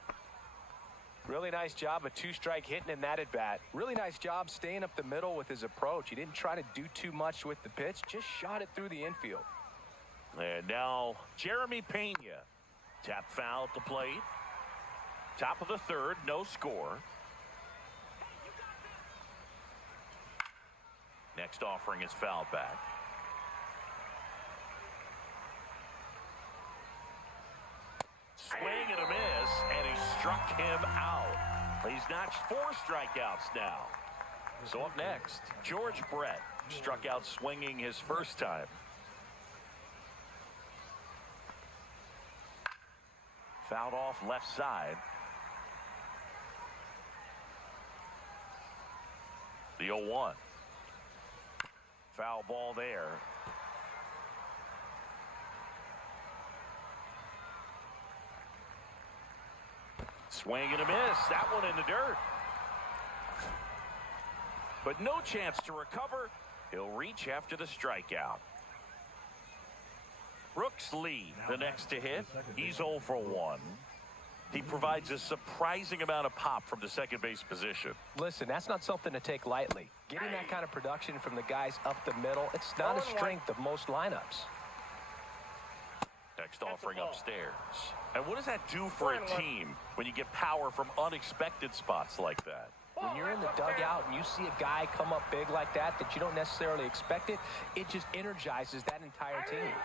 Really nice job of 2-strike hitting in that at-bat. Really nice job staying up the middle with his approach. He didn't try to do too much with the pitch, just shot it through the infield. And now Jeremy Pena. Tap foul at the plate. Top of the 3rd, no score. Next offering is fouled back. Swing and a miss, and he struck him out. He's notched 4 strikeouts now. So up next, George Brett struck out swinging his first time. Fouled off left side. The 0-1. Foul ball there. Swing and a miss. That one in the dirt. But no chance to recover. He'll reach after the strikeout. Brooks Lee, the next to hit. He's 0 for 1. He provides a surprising amount of pop from the second base position. Listen, that's not something to take lightly. Getting that kind of production from the guys up the middle, it's not a strength of most lineups. Next offering upstairs. And what does that do for a team when you get power from unexpected spots like that? When you're in the dugout and you see a guy come up big like that you don't necessarily expect it, it just energizes that entire team.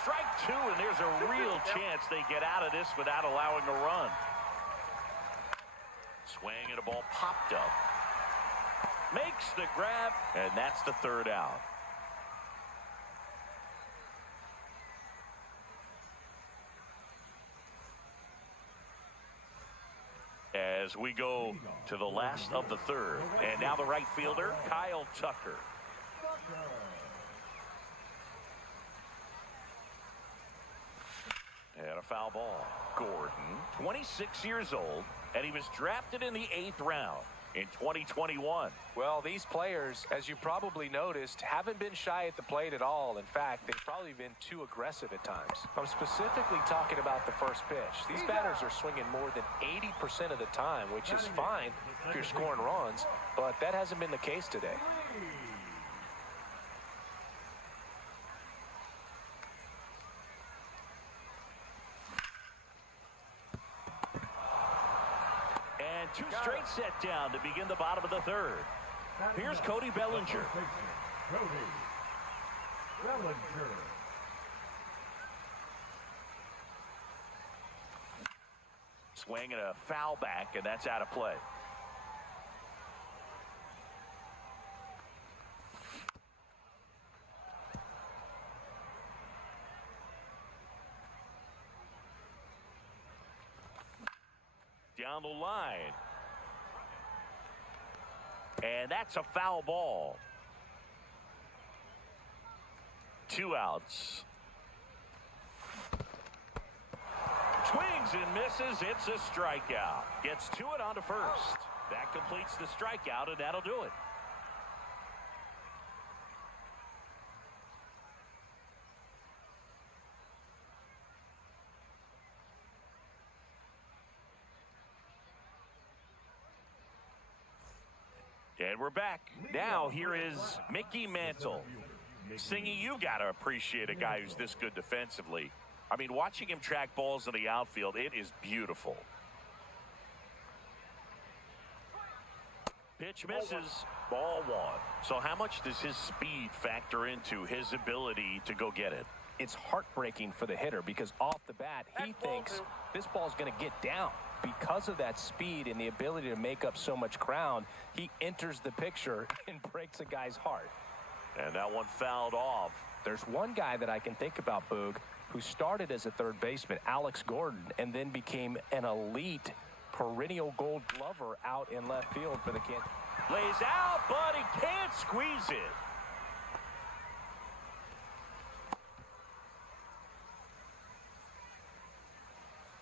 Strike 2, and there's a real chance they get out of this without allowing a run. Swing and a ball popped up. Makes the grab, and that's the 3rd out. As we go to the last of the 3rd, and now the right fielder, Kyle Tucker. And a foul ball. Gordon, 26 years old, and he was drafted in the 8th round in 2021. Well, these players, as you probably noticed, haven't been shy at the plate at all. In fact, they've probably been too aggressive at times. I'm specifically talking about the first pitch. These batters are swinging more than 80% of the time, which is fine if you're scoring runs, but that hasn't been the case today. And 2 straight set down to begin the bottom of the 3rd. Here's Cody Bellinger. Cody Bellinger. Swing and a foul back, and that's out of play. Down the line. And that's a foul ball. 2 outs. Swings and misses. It's a strikeout. Gets to it on to first. That completes the strikeout, and that'll do it. And we're back. Now here is Mickey Mantle. Singy, you got to appreciate a guy who's this good defensively. I mean, watching him track balls in the outfield, it is beautiful. Pitch misses, ball 1. So how much does his speed factor into his ability to go get it? It's heartbreaking for the hitter because off the bat, he thinks this ball's going to get down. Because of that speed and the ability to make up so much ground, he enters the picture and breaks a guy's heart. And that one fouled off. There's one guy that I can think about, Boog, who started as a third baseman, Alex Gordon, and then became an elite perennial gold glover out in left field for the Kansas. Lays out, but he can't squeeze it.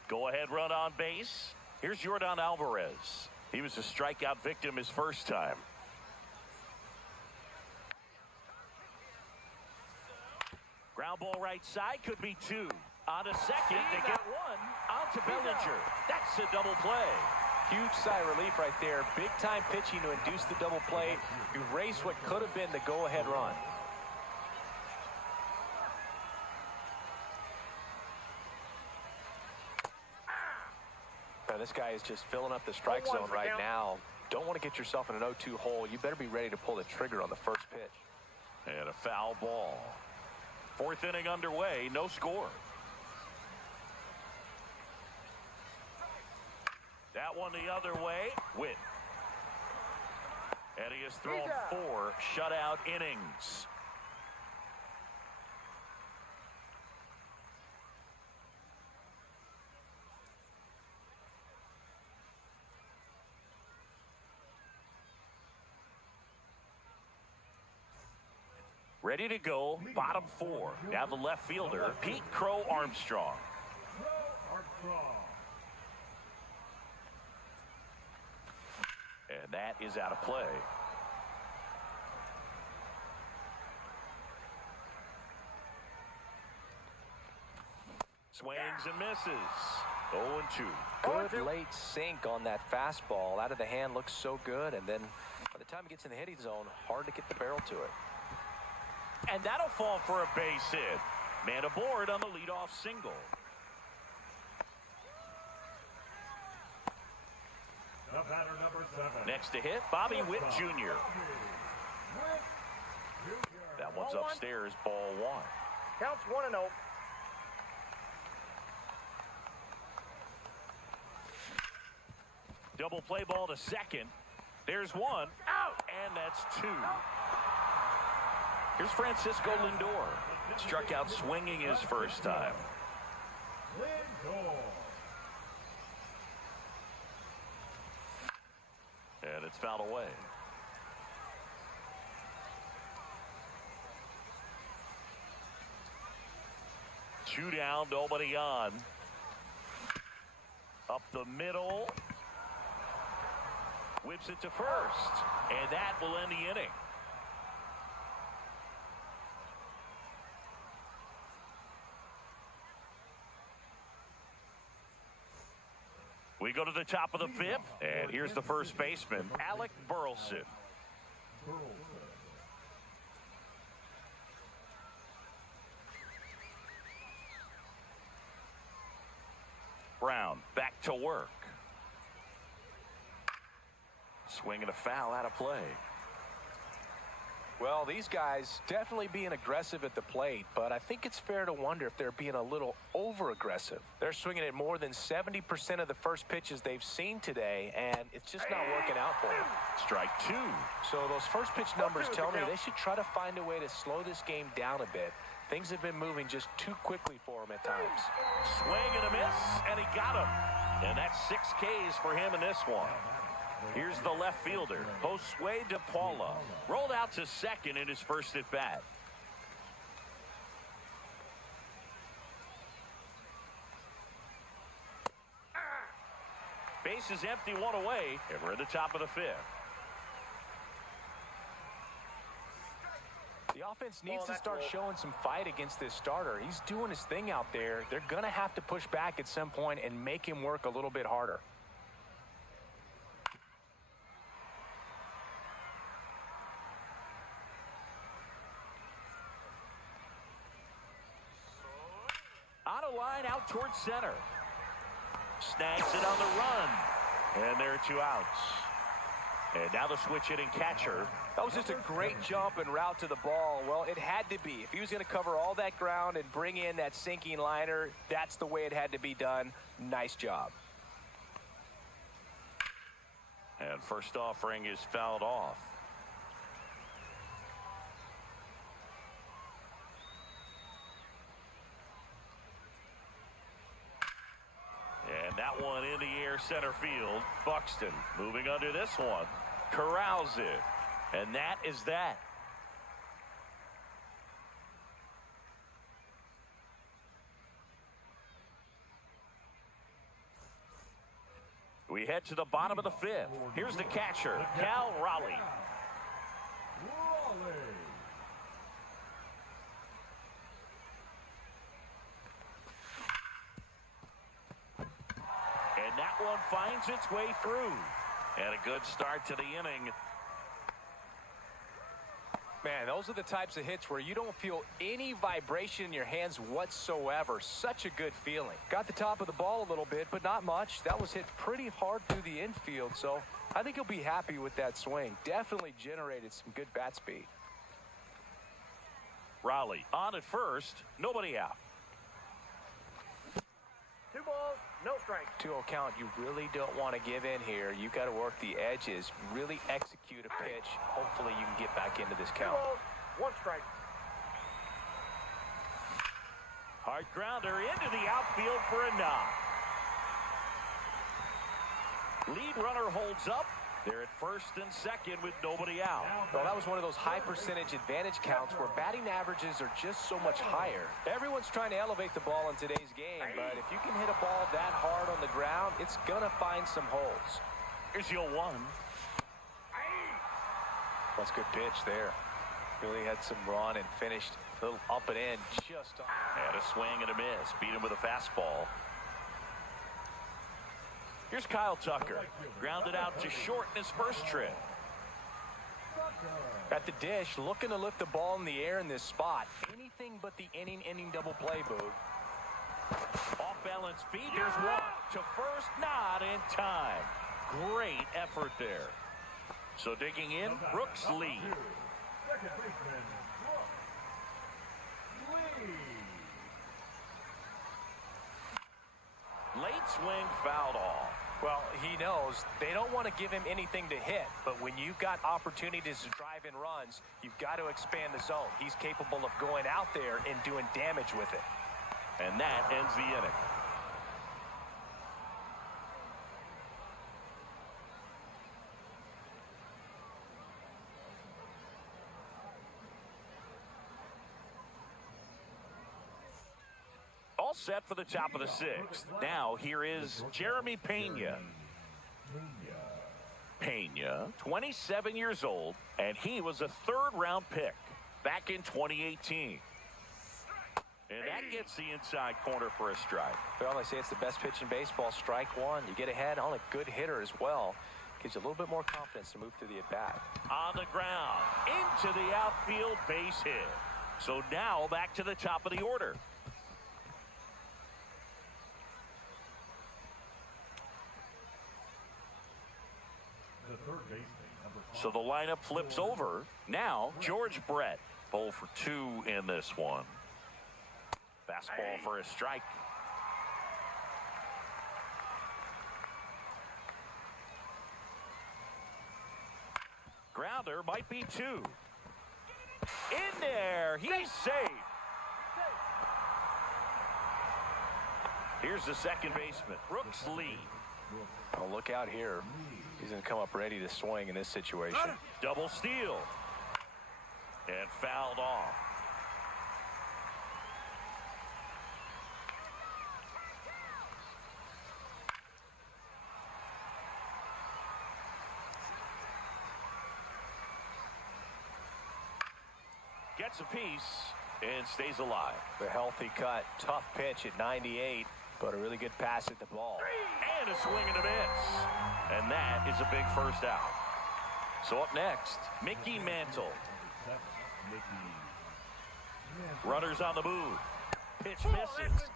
Go-ahead run on base. Here's Yordan Alvarez. He was a strikeout victim his first time. Ground ball right side, could be 2. On to second, they get 1. On to Bellinger. That's a double play. Huge sigh of relief right there. Big-time pitching to induce the double play. Erase what could have been the go-ahead run. This guy is just filling up the strike zone right now. Don't want to get yourself in an 0-2 hole. You better be ready to pull the trigger on the first pitch. And a foul ball. 4th inning underway, no score. That one the other way. Win. And he has thrown 4 shutout innings. Ready to go, bottom 4. Now the left fielder, Pete Crow Armstrong. And that is out of play. Swings and misses. 0-2. Good late sink on that fastball. Out of the hand, looks so good. And then by the time it gets in the hitting zone, hard to get the barrel to it. And that'll fall for a base hit. Man aboard on the leadoff single. The batter, number 7. Next to hit, Bobby Witt Jr. That one's upstairs, ball 1. Counts 1-0. Double play ball to second. There's 1. Out. And that's 2. Here's Francisco Lindor. Struck out swinging his first time. Lindor. And it's fouled away. Two down, nobody on. Up the middle. Whips it to first. And that will end the inning. We go to the top of the 5th, and here's the first baseman, Alec Burleson. Brown back to work. Swing and a foul out of play. Well, these guys definitely being aggressive at the plate, but I think it's fair to wonder if they're being a little over-aggressive. They're swinging at more than 70% of the first pitches they've seen today, and it's just not working out for them. Strike 2. So those first pitch numbers tell me they should try to find a way to slow this game down a bit. Things have been moving just too quickly for him at times. Swing and a miss, and he got him. And that's 6 Ks for him in this one. Here's the left fielder, Josue De Paula. Rolled out to second in his first at bat. Base is empty, 1 away, and we're at the top of the 5th. The offense needs to start showing some fight against this starter. He's doing his thing out there. They're going to have to push back at some point and make him work a little bit harder. On a line out towards center. Snags it on the run. And there are 2 outs. And now the switch hitting catcher. That was just a great jump and route to the ball. Well, it had to be. If he was going to cover all that ground and bring in that sinking liner, that's the way it had to be done. Nice job. And first offering is fouled off. And that one in the air center field. Buxton moving under this one. Corrals it. And that is that. We head to the bottom of the 5th. Here's the catcher, Cal Raleigh. And that one finds its way through. And a good start to the inning. Man, those are the types of hits where you don't feel any vibration in your hands whatsoever. Such a good feeling. Got the top of the ball a little bit, but not much. That was hit pretty hard through the infield, so I think he'll be happy with that swing. Definitely generated some good bat speed. Raleigh on at first, nobody out. 2 balls. No strike. 2-0 count. You really don't want to give in here. You got to work the edges, really execute a pitch. Hopefully you can get back into this 2 count. balls, 1 strike. Hard grounder into the outfield for a knock. Lead runner holds up. They're at first and second with nobody out. Well, that was one of those high percentage advantage counts where batting averages are just so much higher. Everyone's trying to elevate the ball in today's game, but if you can hit a ball that hard on the ground, it's going to find some holes. Here's your 1. That's a good pitch there. Really had some run and finished a little up and in just on. And a swing and a miss. Beat him with a fastball. Here's Kyle Tucker. Grounded out to short in his first trip. At the dish, looking to lift the ball in the air in this spot. Anything but the inning double play, Boog. Off balance feet. There's 1. To first, not in time. Great effort there. So digging in, Brooks Lee. Second baseman, Brooks Lee. Late swing fouled off. Well, he knows they don't want to give him anything to hit, but when you've got opportunities to drive in runs, you've got to expand the zone. He's capable of going out there and doing damage with it. And that ends the inning. All set for the top of the 6th. Now here is Jeremy Pena. Pena, 27 years old, and he was a 3rd-round pick back in 2018. And that gets the inside corner for a strike. Well, they say it's the best pitch in baseball. Strike 1. You get ahead on a good hitter as well. Gives you a little bit more confidence to move through the at-bat. On the ground, into the outfield, base hit. So now back to the top of the order. The third baseman, number 5. So the lineup flips over. Now, George Brett, 0 for 2 in this one. Fastball for a strike. Grounder might be 2. In there, he's safe. Here's the second baseman, Brooks Lee. Oh, look out here. He's going to come up ready to swing in this situation. Double steal. And fouled off. Gets a piece and stays alive. The healthy cut. Tough pitch at 98, but a really good pass at the ball. And a swing and a miss. And that is a big first out. So up next, Mickey Mantle. Runners on the move. Pitch misses.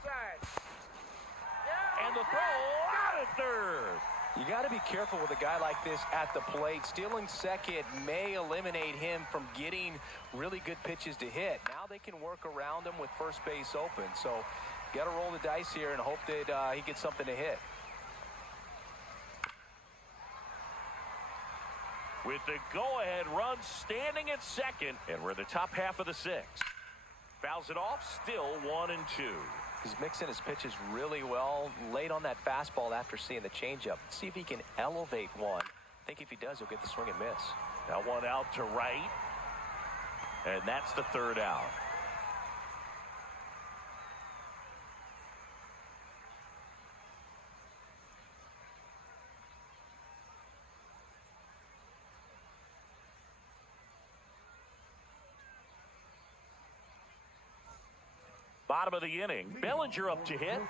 And the throw out at third. You got to be careful with a guy like this at the plate. Stealing second may eliminate him from getting really good pitches to hit. Now they can work around him with first base open. So got to roll the dice here and hope that he gets something to hit. With the go-ahead run standing at second, and we're in the top half of the 6th. Fouls it off, still 1 and 2. He's mixing his pitches really well. Late on that fastball after seeing the changeup. See if he can elevate one. I think if he does, he'll get the swing and miss. Now one out to right, and that's the third out. Bottom of the inning, Bellinger up to hit.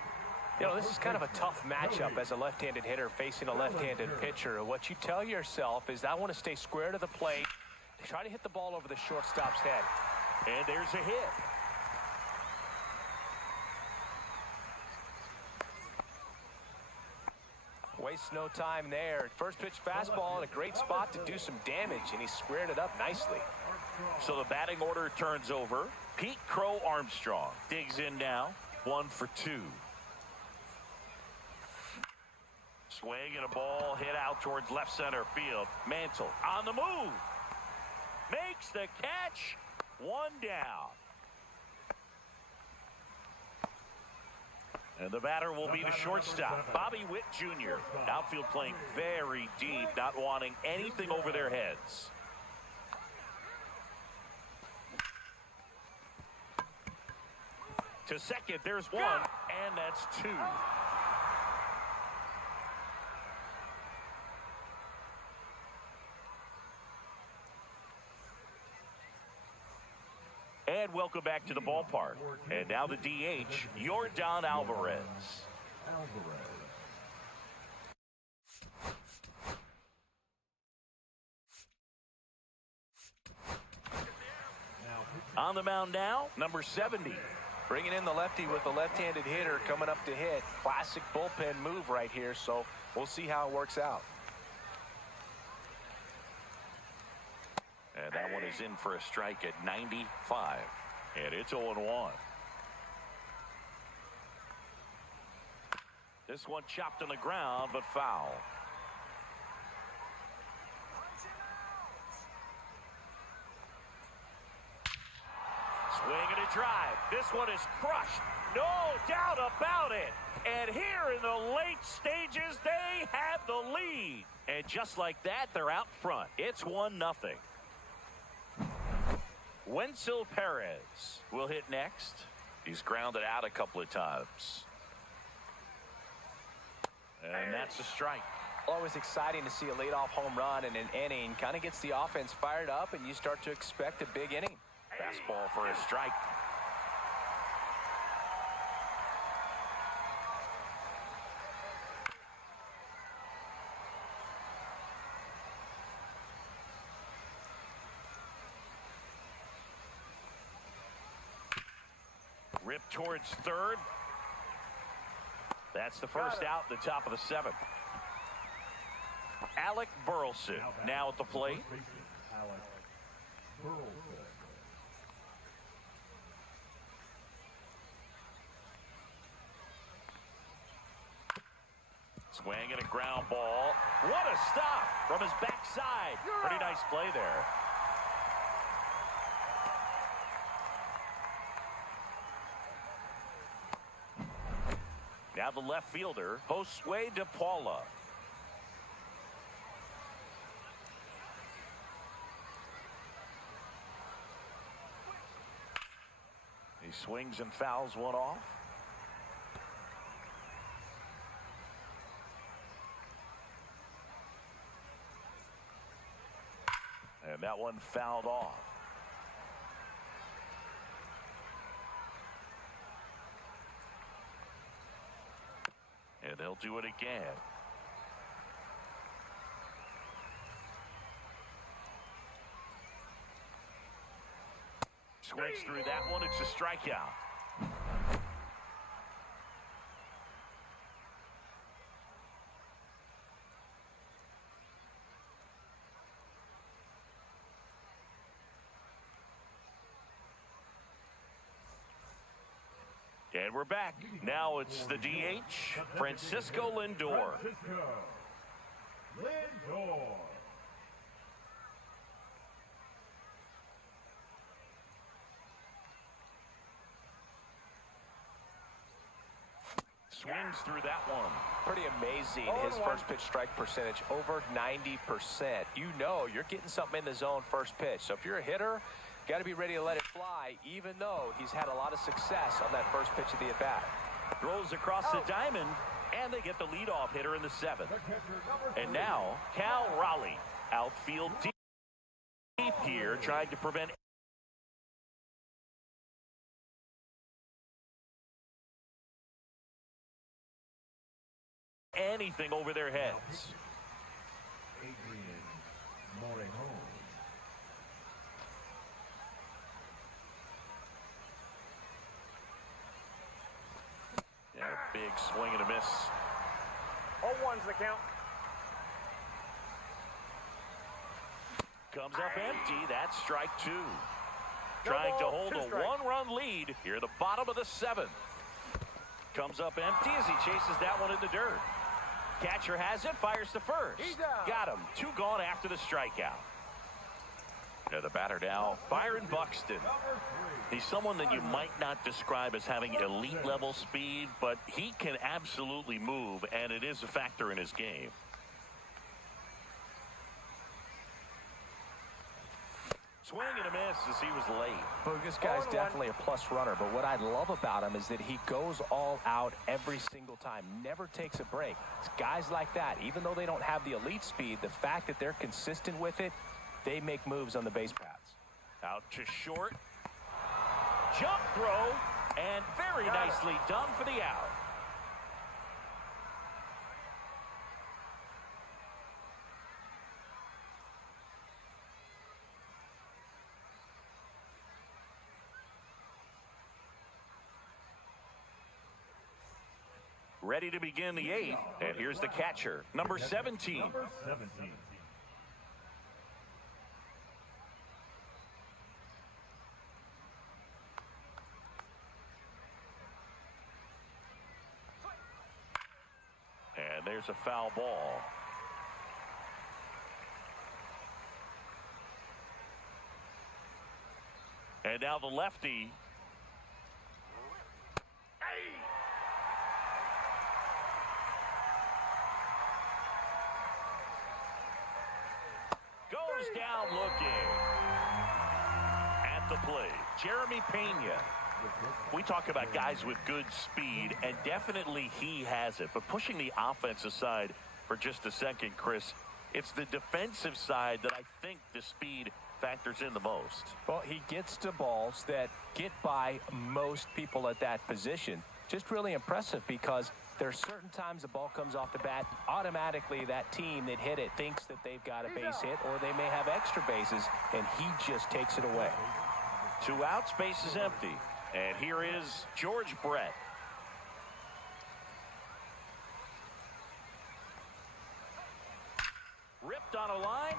You know, this is kind of a tough matchup as a left-handed hitter facing a left-handed pitcher. What you tell yourself is, I want to stay square to the plate, try to hit the ball over the shortstop's head. And there's a hit. Wastes no time there. First pitch fastball in a great spot to do some damage, and he squared it up nicely. So the batting order turns over. Pete Crow Armstrong digs in now, 1 for 2. Swing and a ball hit out towards left center field. Mantle on the move. Makes the catch. One down. And the batter will be the shortstop, Bobby Witt Jr. Outfield playing very deep, not wanting anything over their heads. To second, there's one, and that's two. And welcome back to the ballpark. And now the DH, Yordan Alvarez. On the mound now, number 70. Bringing in the lefty with the left-handed hitter coming up to hit. Classic bullpen move right here, so we'll see how it works out. And that one is in for a strike at 95. And it's 0-1. This one chopped on the ground, but foul. Swing and a drive. This one is crushed. No doubt about it. And here in the late stages, they have the lead. And just like that, they're out front. It's 1-0. Wenzel Perez will hit next. He's grounded out a couple of times. And that's a strike. Always exciting to see a leadoff home run in an inning. Kind of gets the offense fired up, and you start to expect a big inning. Fastball for a strike. Ripped towards third. That's the first out, the top of the 7th. Alec Burleson now at the plate. Swing and a ground ball. What a stop from his backside. Pretty nice play there. Now the left fielder, Josue De Paula. He swings and fouls one off. And that one fouled off. And they'll do it again. Swings through that one. It's a strikeout. And we're back. Now it's the DH, Francisco Lindor. Swings through that one. Pretty amazing. His first pitch strike percentage over 90%. You know you're getting something in the zone first pitch. So if you're a hitter, got to be ready to let it fly, even though he's had a lot of success on that first pitch of the at-bat. Throws across the diamond, and they get the leadoff hitter in the 7th. And now, Cal Raleigh, outfield deep here, trying to prevent anything over their heads. Yeah, big swing and a miss. 0-1's the count. Comes up empty. That's strike 2. Trying to hold a 1-run lead here at the bottom of the 7th. Comes up empty as he chases that one in the dirt. Catcher has it, fires to first. He's out. Got him. 2 gone after the strikeout. The batter now, Byron Buxton. He's someone that you might not describe as having elite level speed, but he can absolutely move, and it is a factor in his game. Swing and a miss as he was late. Well, this guy's definitely a plus runner, but what I love about him is that he goes all out every single time, never takes a break. It's guys like that, even though they don't have the elite speed, the fact that they're consistent with it, they make moves on the base paths. Out to short. Jump throw, and very nicely done for the out. Ready to begin the 8th, and here's the catcher, number 17. Number 17. And there's a foul ball. And now the lefty. Goes down looking. At the plate, Jeremy Pena. We talk about guys with good speed, and definitely he has it. But pushing the offense aside for just a second, Chris, it's the defensive side that I think the speed factors in the most. Well, he gets to balls that get by most people at that position. Just really impressive because there are certain times the ball comes off the bat, automatically that team that hit it thinks that they've got a base hit, or they may have extra bases, and he just takes it away. 2 outs, base is empty. And here is George Brett. Ripped on a line.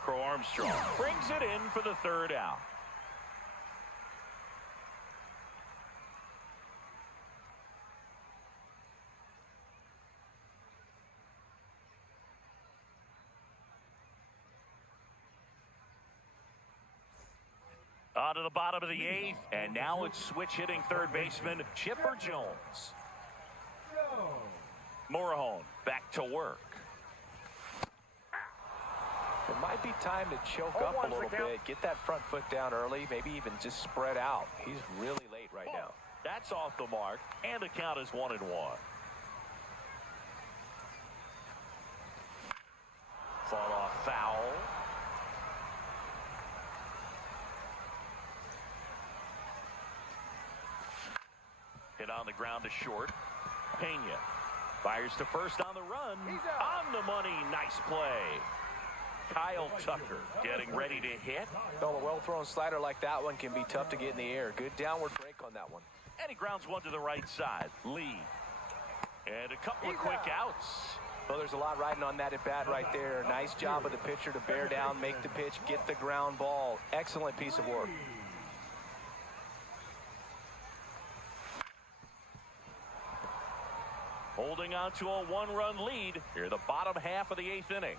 Crow Armstrong brings it in for the 3rd out. On to the bottom of the 8th, and now it's switch hitting third baseman Chipper Jones. Morahone back to work. It might be time to choke up a little bit, get that front foot down early, maybe even just spread out. He's really late right now. That's off the mark, and the count is 1-1. Fought off foul. Hit on the ground to short. Pena fires to first on the run. On the money, nice play. Kyle Tucker getting ready to hit. Well, a well-thrown slider like that one can be tough to get in the air. Good downward break on that one. And he grounds one to the right side. Lee. And a couple of quick outs. Well, there's a lot riding on that at bat right there. Nice job of the pitcher to bear down, make the pitch, get the ground ball. Excellent piece of work. Holding on to a 1-run lead here the bottom half of the 8th inning.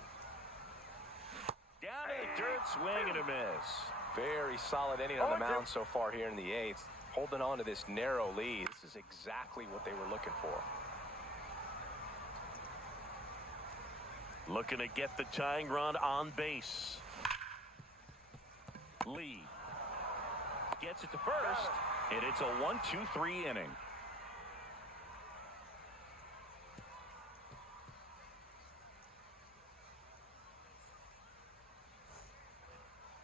Down in the dirt, swing and a miss. Very solid inning on the mound so far here in the 8th. Holding on to this narrow lead. This is exactly what they were looking for. Looking to get the tying run on base. Lee gets it to first, and it's a 1-2-3 inning.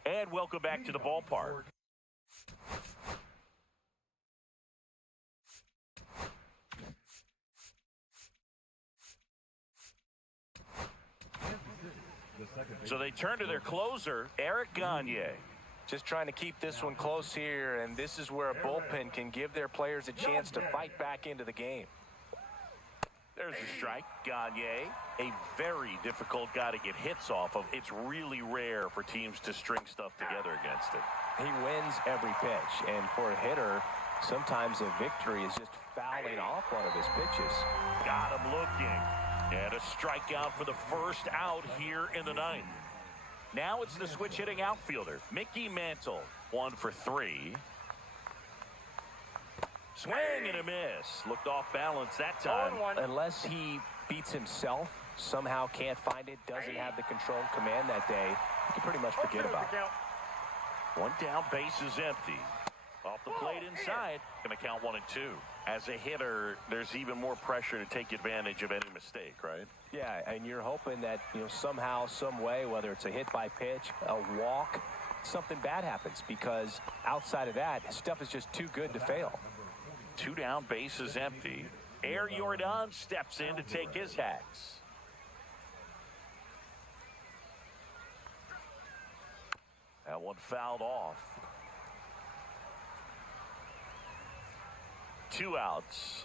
And welcome back to the ballpark. So they turn to their closer, Eric Gagne. Just trying to keep this one close here, and this is where a bullpen can give their players a chance to fight back into the game. There's a strike. Gagne, a very difficult guy to get hits off of. It's really rare for teams to string stuff together against it. He wins every pitch, and for a hitter, sometimes a victory is just foul fouling off one of his pitches. Got him looking. And a strikeout for the first out here in the ninth. Now it's the switch hitting outfielder, Mickey Mantle. 1 for 3. Swing and a miss. Looked off balance that time. Unless he beats himself, somehow can't find it, doesn't have the control and command that day, you can pretty much forget about it. 1 down, base is empty. Off the plate inside, going to count 1 and 2. As a hitter, there's even more pressure to take advantage of any mistake, right? Yeah, and you're hoping that, somehow, some way, whether it's a hit by pitch, a walk, something bad happens, because outside of that, stuff is just too good to fail. 2 down, base is empty. Air Jordan steps in to take his hacks. That one fouled off. 2 outs.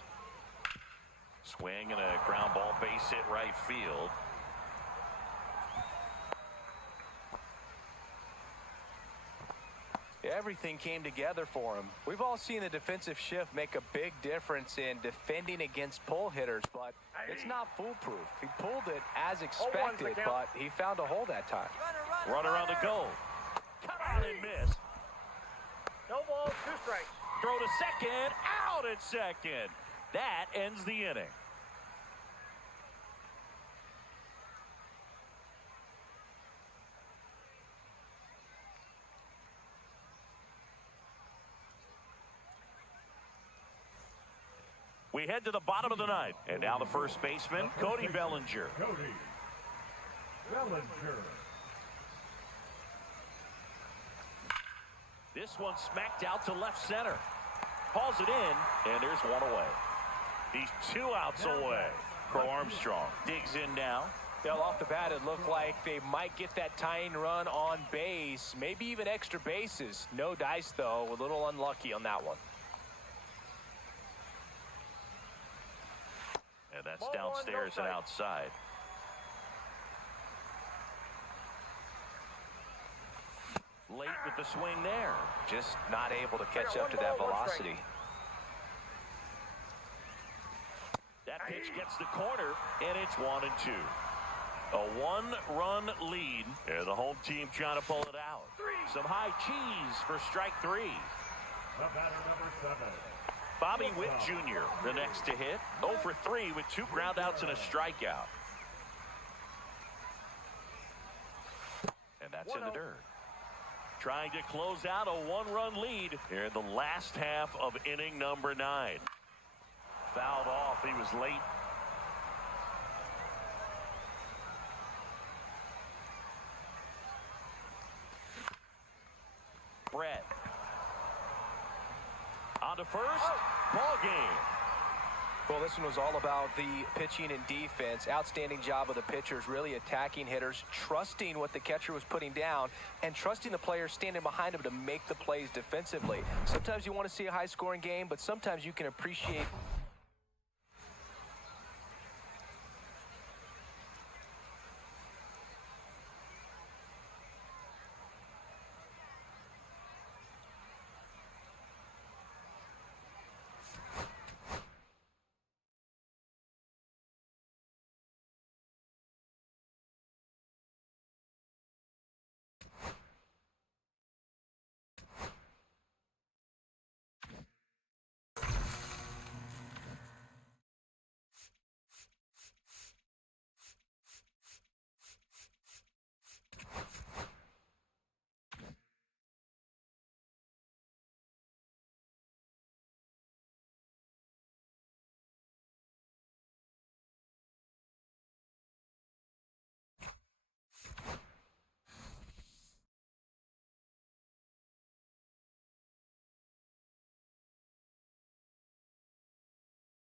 Swing and a ground ball, base hit right field. Everything came together for him. We've all seen the defensive shift make a big difference in defending against pull hitters, but it's not foolproof. He pulled it as expected, but he found a hole that time. Runner on the go. Cut on and miss. No balls, 2 strikes. Throw to second, out at second. That ends the inning. We head to the bottom of the ninth, and now the first baseman, Cody Bellinger. Cody Bellinger. This one smacked out to left center. Hauls it in, and there's 1 away. He's 2 outs away. Crow Armstrong digs in now. Well, off the bat, it looked like they might get that tying run on base, maybe even extra bases. No dice, though. A little unlucky on that one. And that's downstairs and outside. Late with the swing there. Just not able to catch up to that velocity. That pitch gets the corner, and it's 1 and 2. A 1-run lead, and the home team trying to pull it out. Some high cheese for strike 3. The batter, number 7. Bobby Witt Jr., the next to hit. 0 for 3 with 2 groundouts and a strikeout. And that's in the dirt. Trying to close out a 1-run lead here in the last half of inning number 9. Fouled off. He was late. Brett. On to first. Ball game. Well, this one was all about the pitching and defense. Outstanding job of the pitchers, really attacking hitters, trusting what the catcher was putting down, and trusting the players standing behind him to make the plays defensively. Sometimes you want to see a high-scoring game, but sometimes you can appreciate